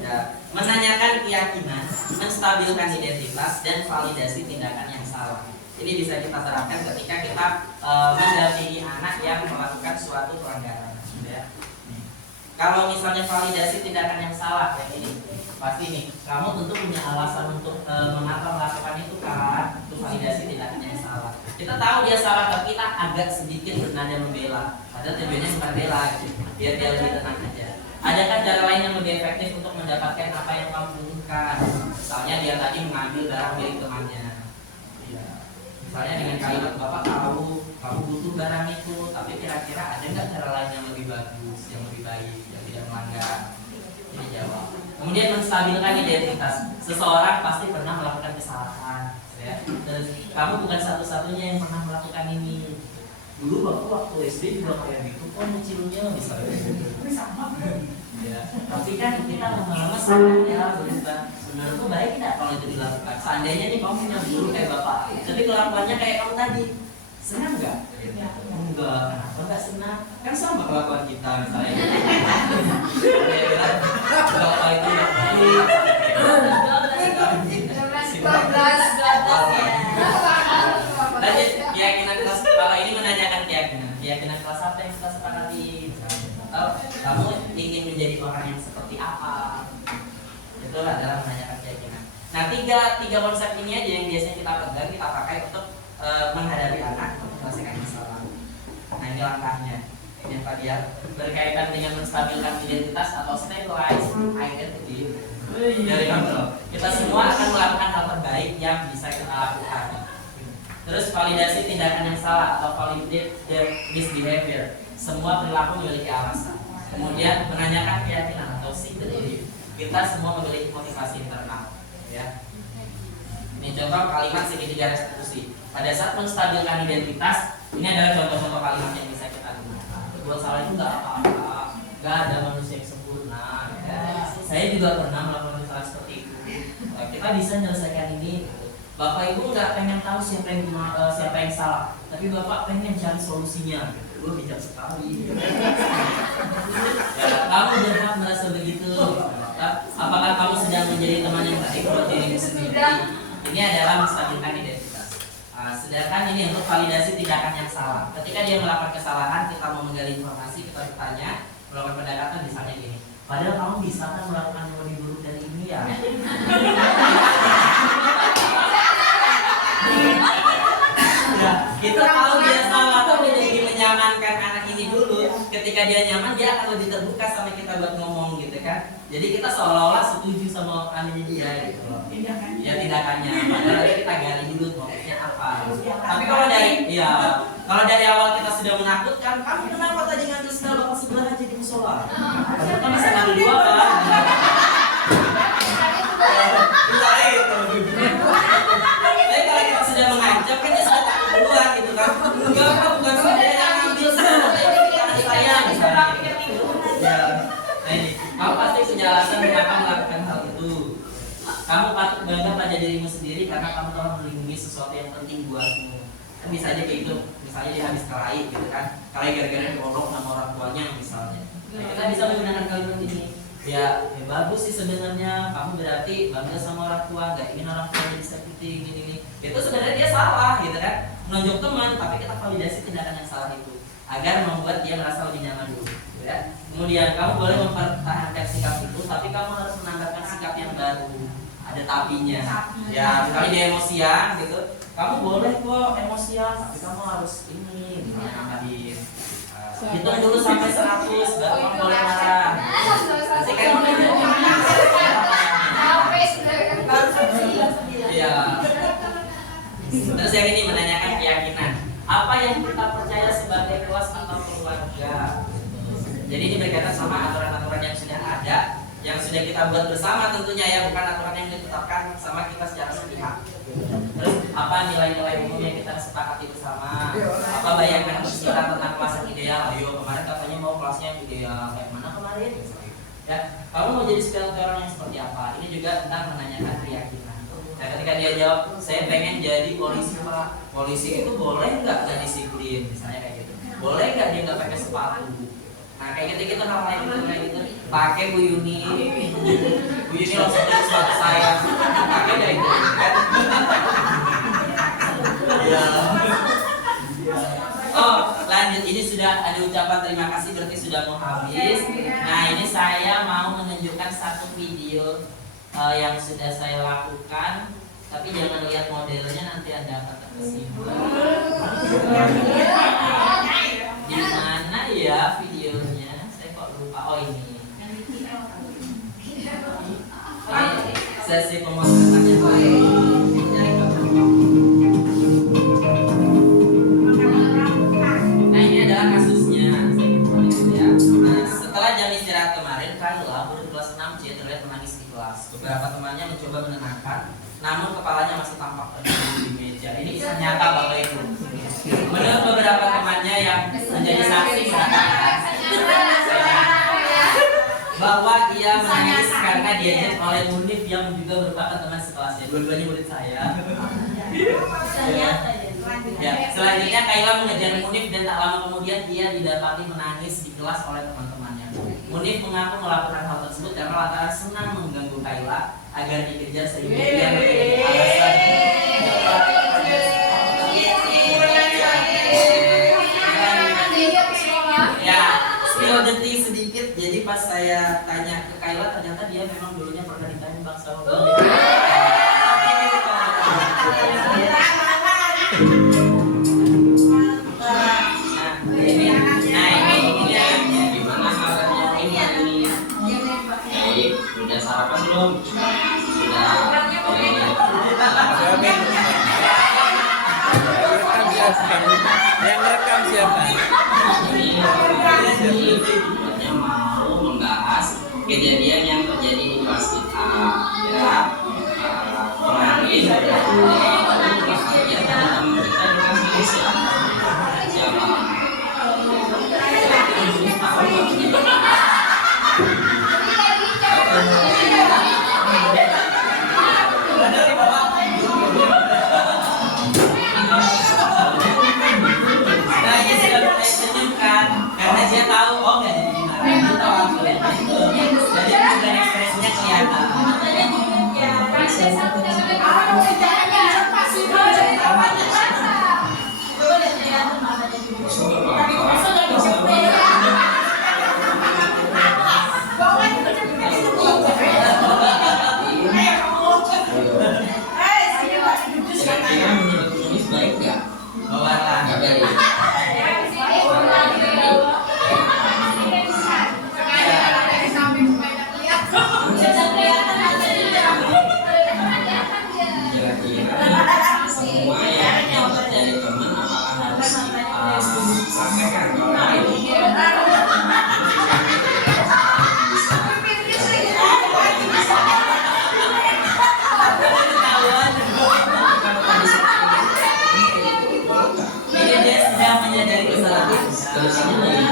Ya, menanyakan keyakinan, menstabilkan identitas, dan validasi tindakan yang salah. Ini bisa kita terapkan ketika kita mendampingi anak yang melakukan suatu pelanggaran. Ya. Kalau misalnya validasi tindakan yang salah kayak ini, pasti nih kamu tentu punya alasan untuk mengapa melakukan itu kan? Itu validasi tindakan yang salah. Kita tahu dia salah, tapi kita agak sedikit bernada membela. Padahal tujuannya bukan bela, gitu. Biar dia lebih tenang aja. Adakah cara lain yang lebih efektif untuk mendapatkan apa yang kamu butuhkan? Misalnya dia tadi mengambil barang milik temannya. Misalnya dengan kalimat Bapak tahu kamu butuh barang itu, tapi kira-kira ada nggak cara lain yang lebih bagus, yang lebih baik, yang tidak melanggar? Ini jawab. Kemudian menstabilkan identitas. Seseorang pasti pernah melakukan kesalahan, ya. Dan kamu bukan satu-satunya yang pernah melakukan ini. Dulu waktu SD juga kayak gitu, kok nyicilnya misalnya. Ya. Tapi kan kita lama-lama sadar ya berubah. Menurutku baik tidak kalau itu dilakukan. Seandainya nih kamu punya guru kayak bapak, tapi kelakuannya kayak kamu tadi, senang nggak? Enggak. Kenapa nggak senang? Kan sama kelakuan kita misalnya. Bapak itu nggak baik. Lanjut, keyakinan kelas. Kalau ini menanyakan keyakinan kelas apa yang kita sepakati? Atau kamu ingin menjadi orang yang seperti apa? Itu adalah menanyakan keyakinan. Nah, tiga konsep ini aja yang biasanya kita pegang, kita pakai untuk menghadapi anak untuk menyelesaikan masalah. Nah, ini langkahnya. Yang tadi ya, berkaitan dengan menstabilkan identitas atau stabilize identity. Dari kontrol. Kita semua akan melakukan hal terbaik yang bisa kita lakukan. Terus validasi tindakan yang salah atau validate their misbehavior. Semua perilaku memiliki alasan. Kemudian menanyakan keyakinan atau seek the belief. Kita semua memiliki motivasi internal, ya. Ini contoh kalimat segitiga restitusi. Pada saat menstabilkan identitas, ini adalah contoh-contoh kalimat yang bisa kita gunakan. Buat salah itu nggak apa-apa, nggak ada manusia yang sempurna. Ya. Saya juga pernah melakukan kesalahan seperti itu. Kita bisa menyelesaikan ini. Bapak Ibu nggak pengen tahu siapa yang salah, tapi Bapak pengen cari solusinya. Lu bijak sekali. Ya, kamu berhak merasa begitu. Apakah kamu sedang menjadi teman yang baik buat dirimu sendiri? Ini adalah menstabilkan identitas. Sedangkan ini untuk validasi tindakan yang salah. Ketika dia melakukan kesalahan, kita mau menggali informasi, kita bertanya, melakukan pendekatan misalnya gini. Padahal kamu bisa kan melakukan yang lebih buruk dari ini ya. Ya, kita tahu dia salah, tapi demi menyamankan anak ini dulu. Ketika dia nyaman, dia akan lebih terbuka sama kita buat ngomong gitu kan. Jadi kita seolah-olah setuju sama anaknya dia gitu loh. Ya tindakannya. Padahal kita gali dulu motifnya apa. Tapi kalau dari awal kita sudah menakutkan, kamu kenapa tadi ngambil sendal bapak sebelah aja di musola? Kamu kan bisa ngambil dua kan? Misalnya gitu. Tapi kalau kita sudah mengancam kan dia sudah takut duluan gitu kan. Enggak, bukan saya yang ngambil sendal, tapi karena saya misalnya. Ya, nah ini, kamu pasti punya alasan mengapa melakukan hal itu. Kamu patut bangga pada dirimu sendiri karena kamu telah melindungi sesuatu yang penting buatmu. Kan bisa aja kayak gitu, misalnya dia habis kelahi gitu kan, kelahi gara-gara diolok sama orang tuanya misalnya. Nah, kita bisa menggunakan kalimat ini. Ya bagus sih sebenarnya, kamu berarti bangga sama orang tua, nggak ingin orang tua disakiti gini. Itu sebenarnya dia salah gitu kan, menunjuk teman, tapi kita validasi tindakan yang salah itu agar membuat dia merasa lebih nyaman dulu. Ya. Kemudian kamu boleh mempertahankan sikap itu, tapi kamu harus menambahkan sikap yang baru. Ada tapinya. Ya, misalnya dia emosian gitu, kamu boleh kok emosian, tapi kamu harus ini, misalnya nambahin. Hitung dulu sampai 100, baru kamu boleh marah. Nanti kamu Iya. Terus yang ini menanyakan keyakinan. Apa yang kita percaya sebagai kelas atau keluarga? Jadi ini berkaitan sama aturan-aturan yang sudah ada, yang sudah kita buat bersama tentunya ya, bukan aturan yang ditetapkan sama kita secara sepihak. Terus apa nilai-nilai umum yang kita sepakati bersama? Apa bayangan kita tentang kelas yang ideal? Ayo kemarin katanya mau kelasnya yang ideal, kayak mana kemarin? Ya, kamu mau jadi seperti orang yang seperti apa? Ini juga tentang menanyakan keyakinan. Nah, ketika dia jawab, saya pengen jadi polisi pak. Polisi itu boleh nggak disiplin, misalnya kayak gitu. Boleh nggak dia nggak pakai sepatu? Nah kayak gitu hal kayak gitu. Pakai Bu Yuni langsung jadi sepatu saya. Pakai dari itu kan. Ya. Oh lanjut, ini sudah ada ucapan terima kasih berarti sudah mau habis. Nah ini saya mau menunjukkan satu video yang sudah saya lakukan, tapi jangan lihat modelnya, nanti Anda akan tersinggung. Di mana ya videonya? Saya kok lupa. Oh ini. Sesi pemotretannya. Nah ini adalah kasusnya. Nah, setelah jam istirahat kemarin, Kayla baru kelas 6C terlihat menangis di kelas. Beberapa temannya mencoba menenangkan, namun kepalanya masih tampak berdiri di meja. Ini kisah nyata Bapak Ibu. Menurut beberapa temannya yang menjadi saksi bahwa ia menangis karena diajak oleh Munif yang juga merupakan teman sekelasnya. Dua-duanya murid saya. Ya, selanjutnya Kayla mengejar Munif dan tak lama kemudian ia didapati menangis di kelas oleh teman-temannya. Munif mengaku melakukan hal tersebut karena lantaran senang mengganggu Kayla agar dikejar sehingga dia menjadi alasan. Ya, spill detik sedikit. Jadi pas saya tanya ke Kayla, ternyata dia memang dulunya pernah ditembak sama Munif. Sudah sarapan belum? Sudah. kejadian yang terjadi di kelas kita ya. Kemarin bahagia teman-teman kita di kelas Indonesia siapa? Nah, dia sudah mulai senyumkan karena dia tahu oh nggak jadi dimarahin, dia tahu aku itu, jadi bukan ekspresinya kelihatan. Kira-kira menurut Nulis baik nggak? Bawalah. Nggak baik. Kira-kira semua yang dapat dari teman apakah harus sampaikan ke orang lain? Ini dia sedang menyadari kesalahan. Tulisannya dari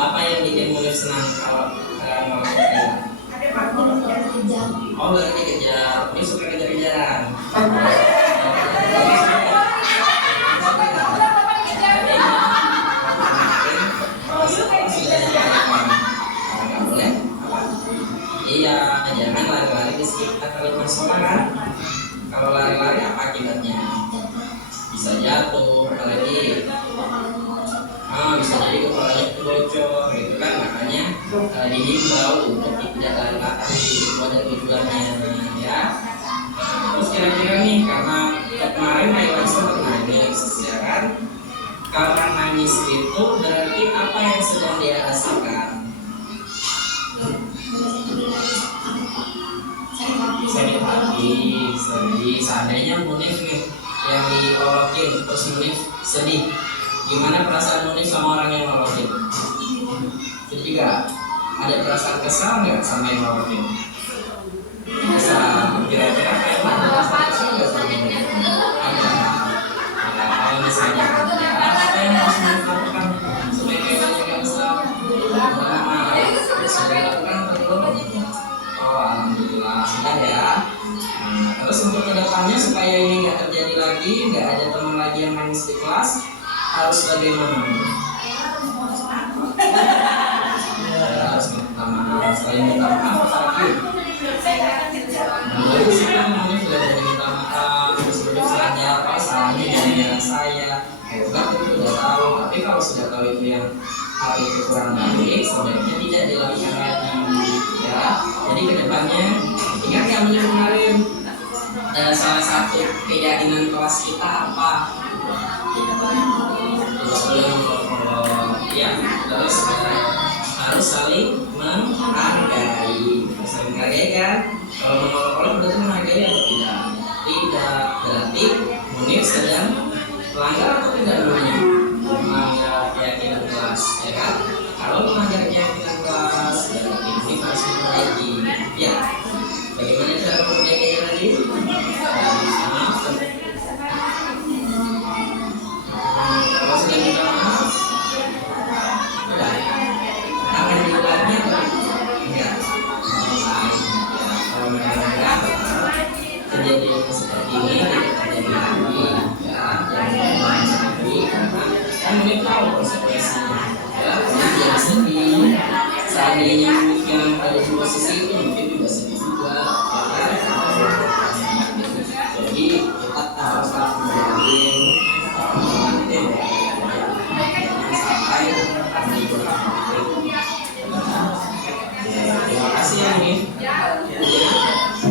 apa yang bikin Mulai senang kalau melakukan? Oh, nggak dikejar. Dia suka kejar-kejaran. Iya, jangan lari-lari di sekitar lingkungan sekolah kan? Kalau lari-lari apa akibatnya? Bisa jatuh, apalagi bisa jadi kepalanya bocor gitu kan, makanya dihimbau untuk tidak lari-lari pada tujuannya ya. Terus kira-kira nih, karena kemarin Nailah sempat nangis ya kan, kalau nangis itu berarti apa yang sedang dia rasakan? Sakit hati, sedih. Seandainya Munif nih yang dilolokin terus Munif sedih, gimana perasaan Munif sama orang yang lolokin? Ketiga, ada perasaan kesal nggak sama yang lolokin? Kesal. Kira-kira kayak mana perasaan kesal nggak sama Munif? Ada. Kalau misalnya apa yang harus Munif lakukan supaya kayak kesal? Sudah dilakukan belum? Oh, alhamdulillah sudah ya. Terus untuk kedepannya supaya ini nggak terjadi lagi, nggak ada teman lagi yang nangis di kelas, harus bagaimana? Harus minta maaf, selain minta maaf lagi. Jadi sekarang namanya sudah ada minta maaf, sudah salahnya apa, salahnya dari saya. Hebat itu sudah tahu, tapi kalau sudah tahu itu yang hal itu kurang baik, sebaiknya tidak dilakukan lagi. Ya, jadi kedepannya ingat yang kemarin salah satu keyakinan kelas kita apa? Terus ya, terus harus saling menghargai. Saling menghargai kan? Kalau menolak berarti menghargai atau tidak? Tidak, berarti Munif sedang melanggar atau tidak namanya? Melanggar keyakinan kelas, ya kan? Kalau melanggar keyakinan kelas, berarti Munif harus memperbaiki. Ya, bagaimana cara memperbaikinya tadi? Kalau sudah minta maaf, akan diulangnya atau enggak? Kalau mereka kejadian seperti ini tidak terjadi lagi, ya, jangan lagi karena kan Munif tahu konsekuensinya. Ya, jangan sedih. Seandainya Munif yang ada di posisi itu mungkin juga sedih juga. Jadi kita harus menjalin sampai terima kasih ya nih.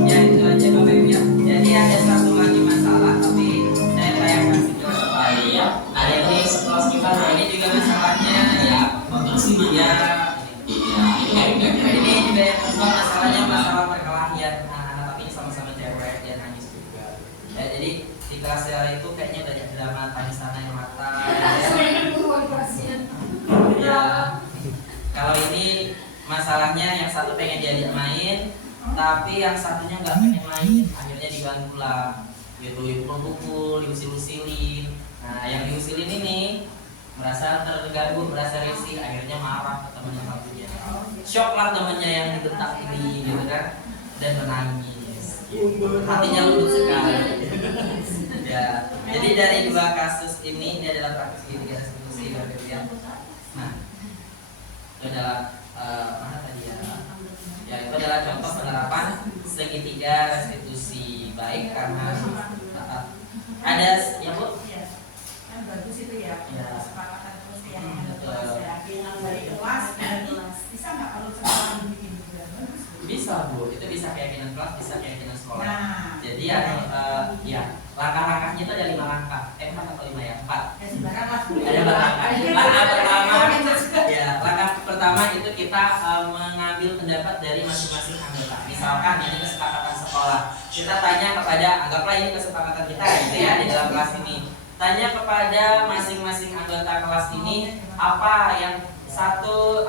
Ya itu aja Bapak Ibu ya. Jadi ada satu lagi masalah tapi diajak main, tapi yang satunya nggak pengen main, akhirnya diganggu lah, gitu, dipukul, diusil-usilin. Nah, yang diusilin ini merasa terganggu, merasa risih, akhirnya marah ke teman yang satunya. Shock lah temannya yang dibentak ini, gitu kan, dan menangis. Hatinya lembut sekali. Ya, jadi dari dua kasus ini adalah praktik segitiga restitusi, ya. Nah, itu adalah mana tadi ya? Ya, itu adalah contoh penerapan segitiga restitusi, baik karena ada ya Bu? Kan bagus itu ya. Ya. Kesepakatan terus yang ada Betul. kelas ya. Yang dari kelas bisa nggak kalau sekolah bikin juga? Bagus. Bisa Bu, itu bisa keyakinan kelas, bisa keyakinan sekolah. Nah, Jadi ya langkah-langkahnya itu ada 5 langkah, 4 atau 5 ya? 4. ya sebenarnya lah. Ada 4 langkah. Langkah pertama, ya langkah pertama itu kita mengambil pendapat dari masing-masing anggota. Misalkan ini kesepakatan sekolah, kita tanya kepada, anggaplah ini kesepakatan kita gitu ya di dalam kelas ini. Tanya kepada masing-masing anggota kelas ini apa yang satu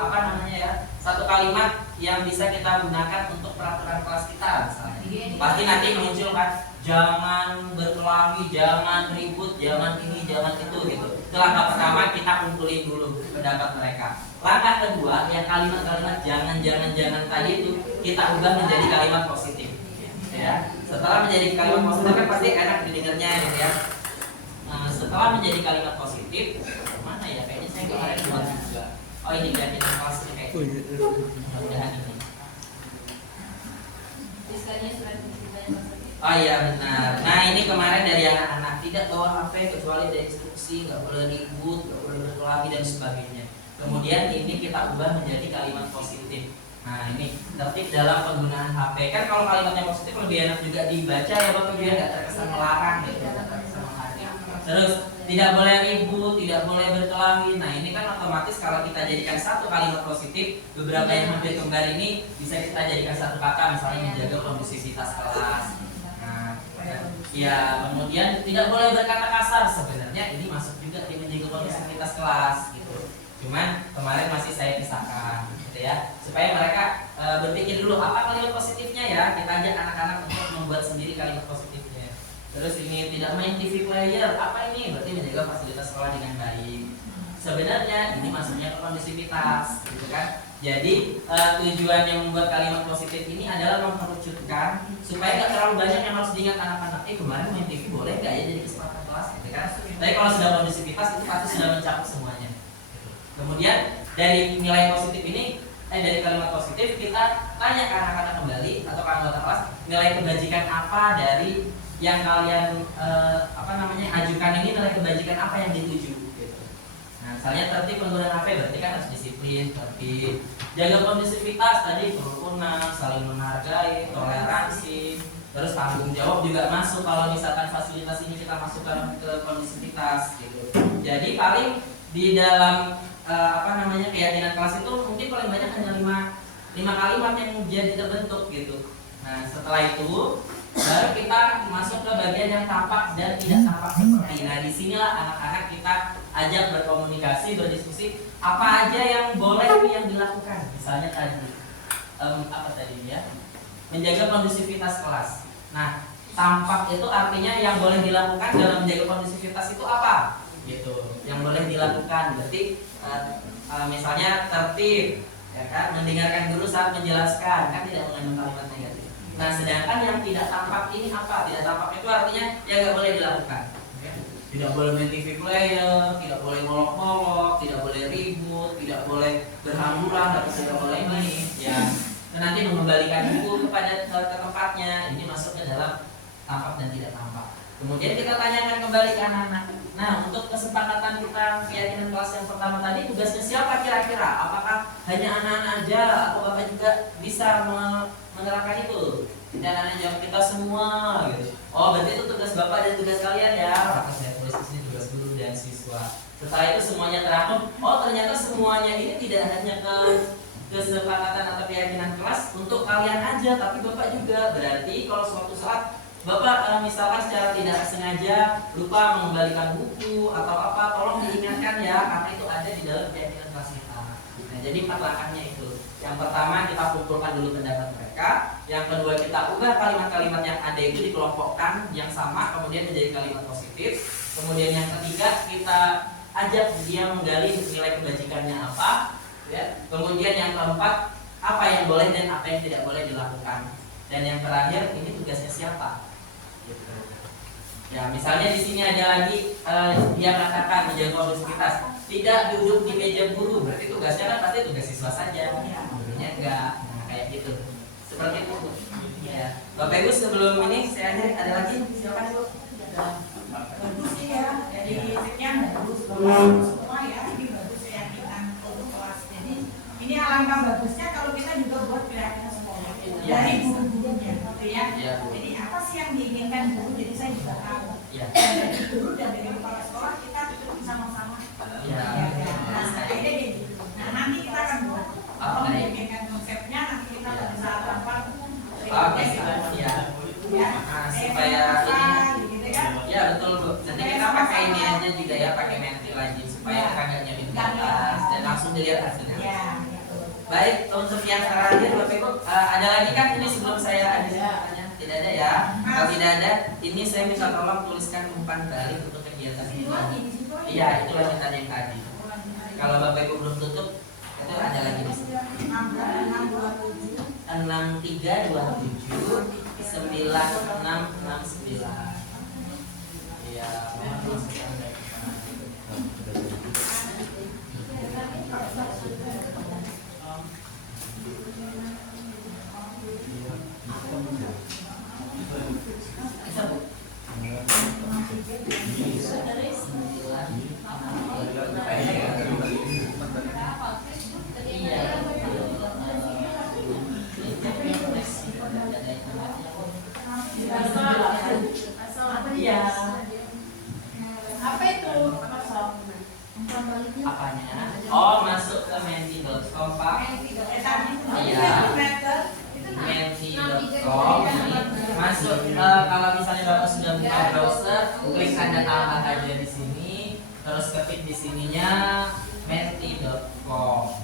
kalimat yang bisa kita gunakan untuk peraturan kelas kita misalnya. Pasti nanti muncul kan, jangan berkelahi, jangan ribut, jangan ini, jangan itu gitu. Itu langkah pertama, kita kumpulin dulu pendapat mereka. Langkah kedua, yang kalimat-kalimat jangan tadi itu kita ubah menjadi kalimat positif. Ya. Setelah menjadi kalimat positif kan pasti enak didengarnya gitu ya. Nah, setelah menjadi kalimat positif, mana ya? Kayaknya saya kemarin buat juga. Oh ini keyakinan kelas ini kayak mudah-mudahan ini. Oh iya benar. Nah ini kemarin dari anak-anak tidak bawa HP kecuali ada instruksi, nggak boleh ribut, nggak boleh berkelahi dan sebagainya. Kemudian ini kita ubah menjadi kalimat positif. Nah ini tertib dalam penggunaan HP. Kan kalau kalimatnya positif lebih enak juga dibaca ya Bapak biar nggak terkesan melarang gitu, nggak terkesan melarang. Terus tidak boleh ribut, tidak boleh berkelahi. Nah ini kan otomatis kalau kita jadikan satu kalimat positif, beberapa yang hampir kembar ini bisa kita jadikan satu kata, misalnya menjaga kondusivitas kelas. Ya, kemudian tidak boleh berkata kasar. Sebenarnya ini masuk juga di menjaga kondusivitas kelas gitu. Cuman kemarin masih saya pisahkan gitu ya, supaya mereka berpikir dulu apa kalimat positifnya ya. Kita ajak anak-anak untuk membuat sendiri kalimat positifnya. Terus ini tidak main TV player, apa ini? Berarti menjaga fasilitas sekolah dengan baik. Sebenarnya ini masuknya ke kondusivitas gitu kan. Jadi tujuan yang membuat kalimat positif ini adalah mengerucutkan supaya nggak terlalu banyak yang harus diingat anak-anak. Kemarin main TV boleh nggak ya jadi kesepakatan kelas, gitu kan? Tapi kalau sudah kondusivitas itu pasti sudah mencakup semuanya. Kemudian dari nilai positif ini, dari kalimat positif kita tanya ke anak-anak kembali atau ke anggota kelas nilai kebajikan apa dari yang kalian ajukan ini, nilai kebajikan apa yang dituju. Nah, misalnya tertib penggunaan HP berarti kan harus disiplin, tertib, jaga kondusivitas tadi, kerukunan, saling menghargai, toleransi, terus tanggung jawab juga masuk kalau misalkan fasilitas ini kita masukkan ke kondusivitas gitu. Jadi paling di dalam keyakinan kelas itu mungkin paling banyak hanya 5 kalimat yang jadi terbentuk gitu. Nah setelah itu baru kita masuk ke bagian yang tampak dan tidak tampak seperti. Nah disinilah anak-anak kita ajak berkomunikasi, berdiskusi apa aja yang boleh yang dilakukan. Misalnya tadi menjaga kondusivitas kelas. Nah tampak itu artinya yang boleh dilakukan dalam menjaga kondusivitas itu apa? Gitu. Yang boleh dilakukan berarti misalnya tertib, ya kan, mendengarkan dulu saat menjelaskan, kan tidak mengandung kalimat negatif. Nah sedangkan yang tidak tampak ini apa? Tidak tampak itu artinya yang nggak boleh dilakukan. Tidak boleh main TV player, tidak boleh molok-molok, tidak boleh ribut, tidak boleh berhamburan, atau tidak boleh ini. Ya, dan nanti mengembalikan buku kepada ke tempatnya. Ini masuk ke dalam tampak dan tidak tampak. Kemudian kita tanyakan kembali ke anak-anak. Nah, untuk kesepakatan kita keyakinan kelas yang pertama tadi, tugasnya siapa kira-kira? Apakah hanya anak-anak aja atau Bapak juga bisa menerapkan itu? Dan anak-anak jawab kita semua gitu. Oh, berarti itu tugas Bapak dan tugas kalian ya. Maka saya tulis di sini tugas guru dan siswa. Setelah itu semuanya terangkum. Oh, ternyata semuanya ini tidak hanya kesepakatan atau keyakinan kelas untuk kalian aja, tapi Bapak juga. Berarti kalau suatu saat Bapak misalkan secara tidak sengaja lupa mengembalikan buku atau apa, tolong diingatkan ya, karena itu ada di dalam keyakinan kelas kita. Nah, jadi 4 langkahnya itu. Yang pertama kita kumpulkan dulu pendapat mereka. Yang kedua kita ubah kalimat-kalimat yang ada itu dikelompokkan yang sama kemudian menjadi kalimat positif. Kemudian yang ketiga kita ajak dia menggali nilai kebajikannya apa. Ya. Kemudian yang keempat apa yang boleh dan apa yang tidak boleh dilakukan. Dan yang terakhir ini tugasnya siapa? Gitu. Ya misalnya di sini ada lagi dia katakan menjaga kondusivitas, tidak duduk di meja guru, berarti tugasnya kan pasti tugas siswa saja, gurunya enggak. Nah kayak gitu, seperti itu. Ya, Bapak Ibu sebelum ini saya akhiri ada lagi silakan Bu. Bagus sih ya, dari sekian bagus semua ya, ini bagus keyakinan untuk kelas. Jadi ini alangkah bagusnya kalau kita juga buat keyakinan sekolah dari guru-gurunya, gitu ya. Jadi apa sih yang diinginkan guru? Jadi saya juga tahu. Dari guru dan dari kepala sekolah kita sama-sama. Nah, ini gitu. Nah nanti kita akan buat memikirkan konsepnya, nanti kita pada saat rapat. Supaya ini ya betul Bu. Nanti kita pakai ini aja juga ya, pakai menti lagi supaya kan nggak nyampe ke atas dan langsung dilihat hasilnya. Baik, untuk yang terakhir Bapak Ibu ada lagi kan ini sebelum saya ada pertanyaan? Tidak ada ya. Kalau tidak ada, ini saya minta tolong tuliskan umpan balik untuk kegiatan ini. Iya, itu lanjutan yang tadi. Kalau Bapak Ibu belum tutup, itu ada lagi di sini. 6327 9669. Iya, mohon masukkan dari bisa Bu? Iya. Apa itu? Apanya? Oh, masuk ke menti.com Pak. Iya. Menti.com ini masuk kalau misalnya Bapak sudah buka browser, klik tanda tambah aja di sini, terus ketik di sininya menti.com.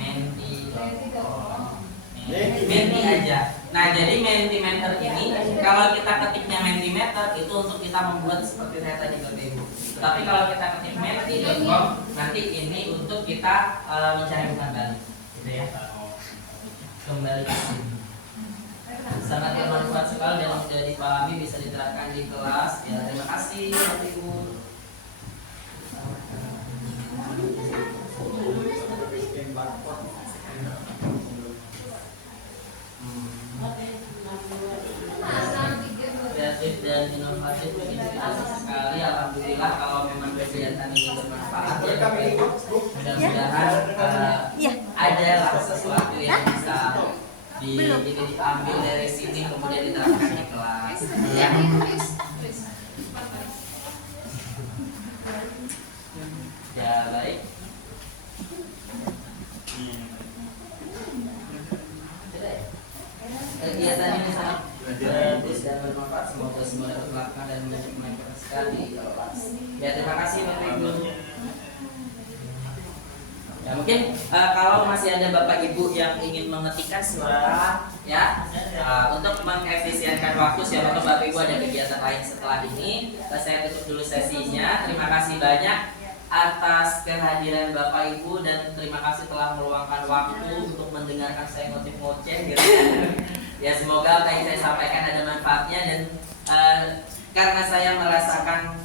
Menti.com. Menti aja. Nah, jadi Mentimeter ini kalau kita ketiknya Mentimeter itu untuk kita membuat seperti saya tadi Bapak Ibu. Tapi kalau kita ketik menti.com nanti ini untuk kita mencari umpan balik, gitu ya. Kembali ke sini. Sangat bermanfaat sekali dan sudah dipahami, bisa diterapkan di kelas. Ya, terima kasih Bapak Ibu. Kreatif dan inovatif begitu sekali. Alhamdulillah kalau memang kegiatan ini bermanfaat ya Bapak Ibu. Mudah-mudahan ada lah sesuatu yang bisa diambil dari sini kemudian diterapkan di kelas. Ya. Ya baik. Kegiatan ini sangat bagus dan bermanfaat, semoga semua dapat melakukan dan mengimplementasikan di kelas. Ya terima kasih Bapak Ibu. Ya mungkin kalau masih ada Bapak Ibu yang ingin mengetikkan suara ya untuk mengefisienkan waktu, siapa tahu Bapak Ibu ada kegiatan lain setelah ini. Saya tutup dulu sesinya. Terima kasih banyak atas kehadiran Bapak Ibu dan terima kasih telah meluangkan waktu untuk mendengarkan saya ngoceh-ngoceh gitu. Ya semoga apa yang saya sampaikan ada manfaatnya dan karena saya merasakan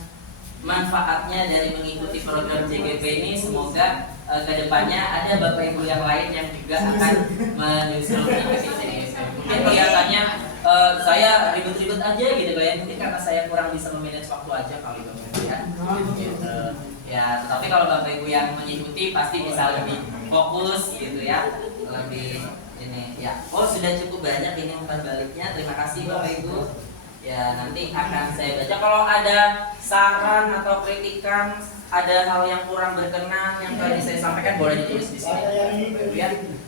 manfaatnya dari mengikuti program JGP ini, semoga kedepannya ada Bapak Ibu yang lain yang juga akan menyusul mengikuti JGP. Mungkin kelihatannya saya ribet-ribet aja gitu ya, mungkin karena saya kurang bisa memanage waktu aja kali Bapak Ibu ya. Gitu. Ya, tetapi kalau Bapak Ibu yang mengikuti pasti bisa lebih fokus gitu ya, lebih ini ya. Oh sudah cukup banyak ini umpan baliknya. Terima kasih Bapak Ibu. Ya nanti akan saya baca. Kalau ada saran atau kritikan, ada hal yang kurang berkenan yang tadi saya sampaikan boleh ditulis di sini.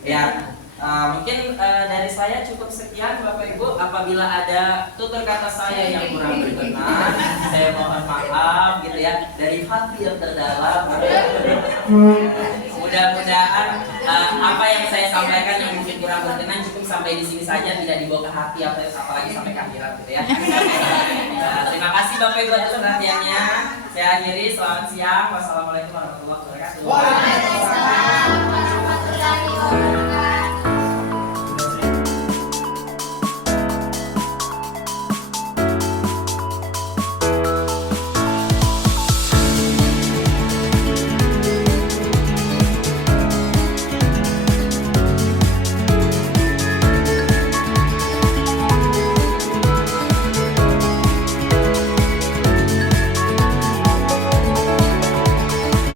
Ya. Mungkin dari saya cukup sekian Bapak Ibu. Apabila ada tutur kata saya yang kurang berkenan, saya mohon maaf gitu ya dari hati yang terdalam. Mudah-mudahan apa yang saya sampaikan yang mungkin kurang berkenan cukup sampai di sini saja, tidak dibawa ke hati apalagi sampai ke akhirat gitu ya. Terima kasih Bapak Ibu atas perhatiannya. Saya akhiri, selamat siang. Wassalamualaikum warahmatullahi wabarakatuh. Waalaikumsalam.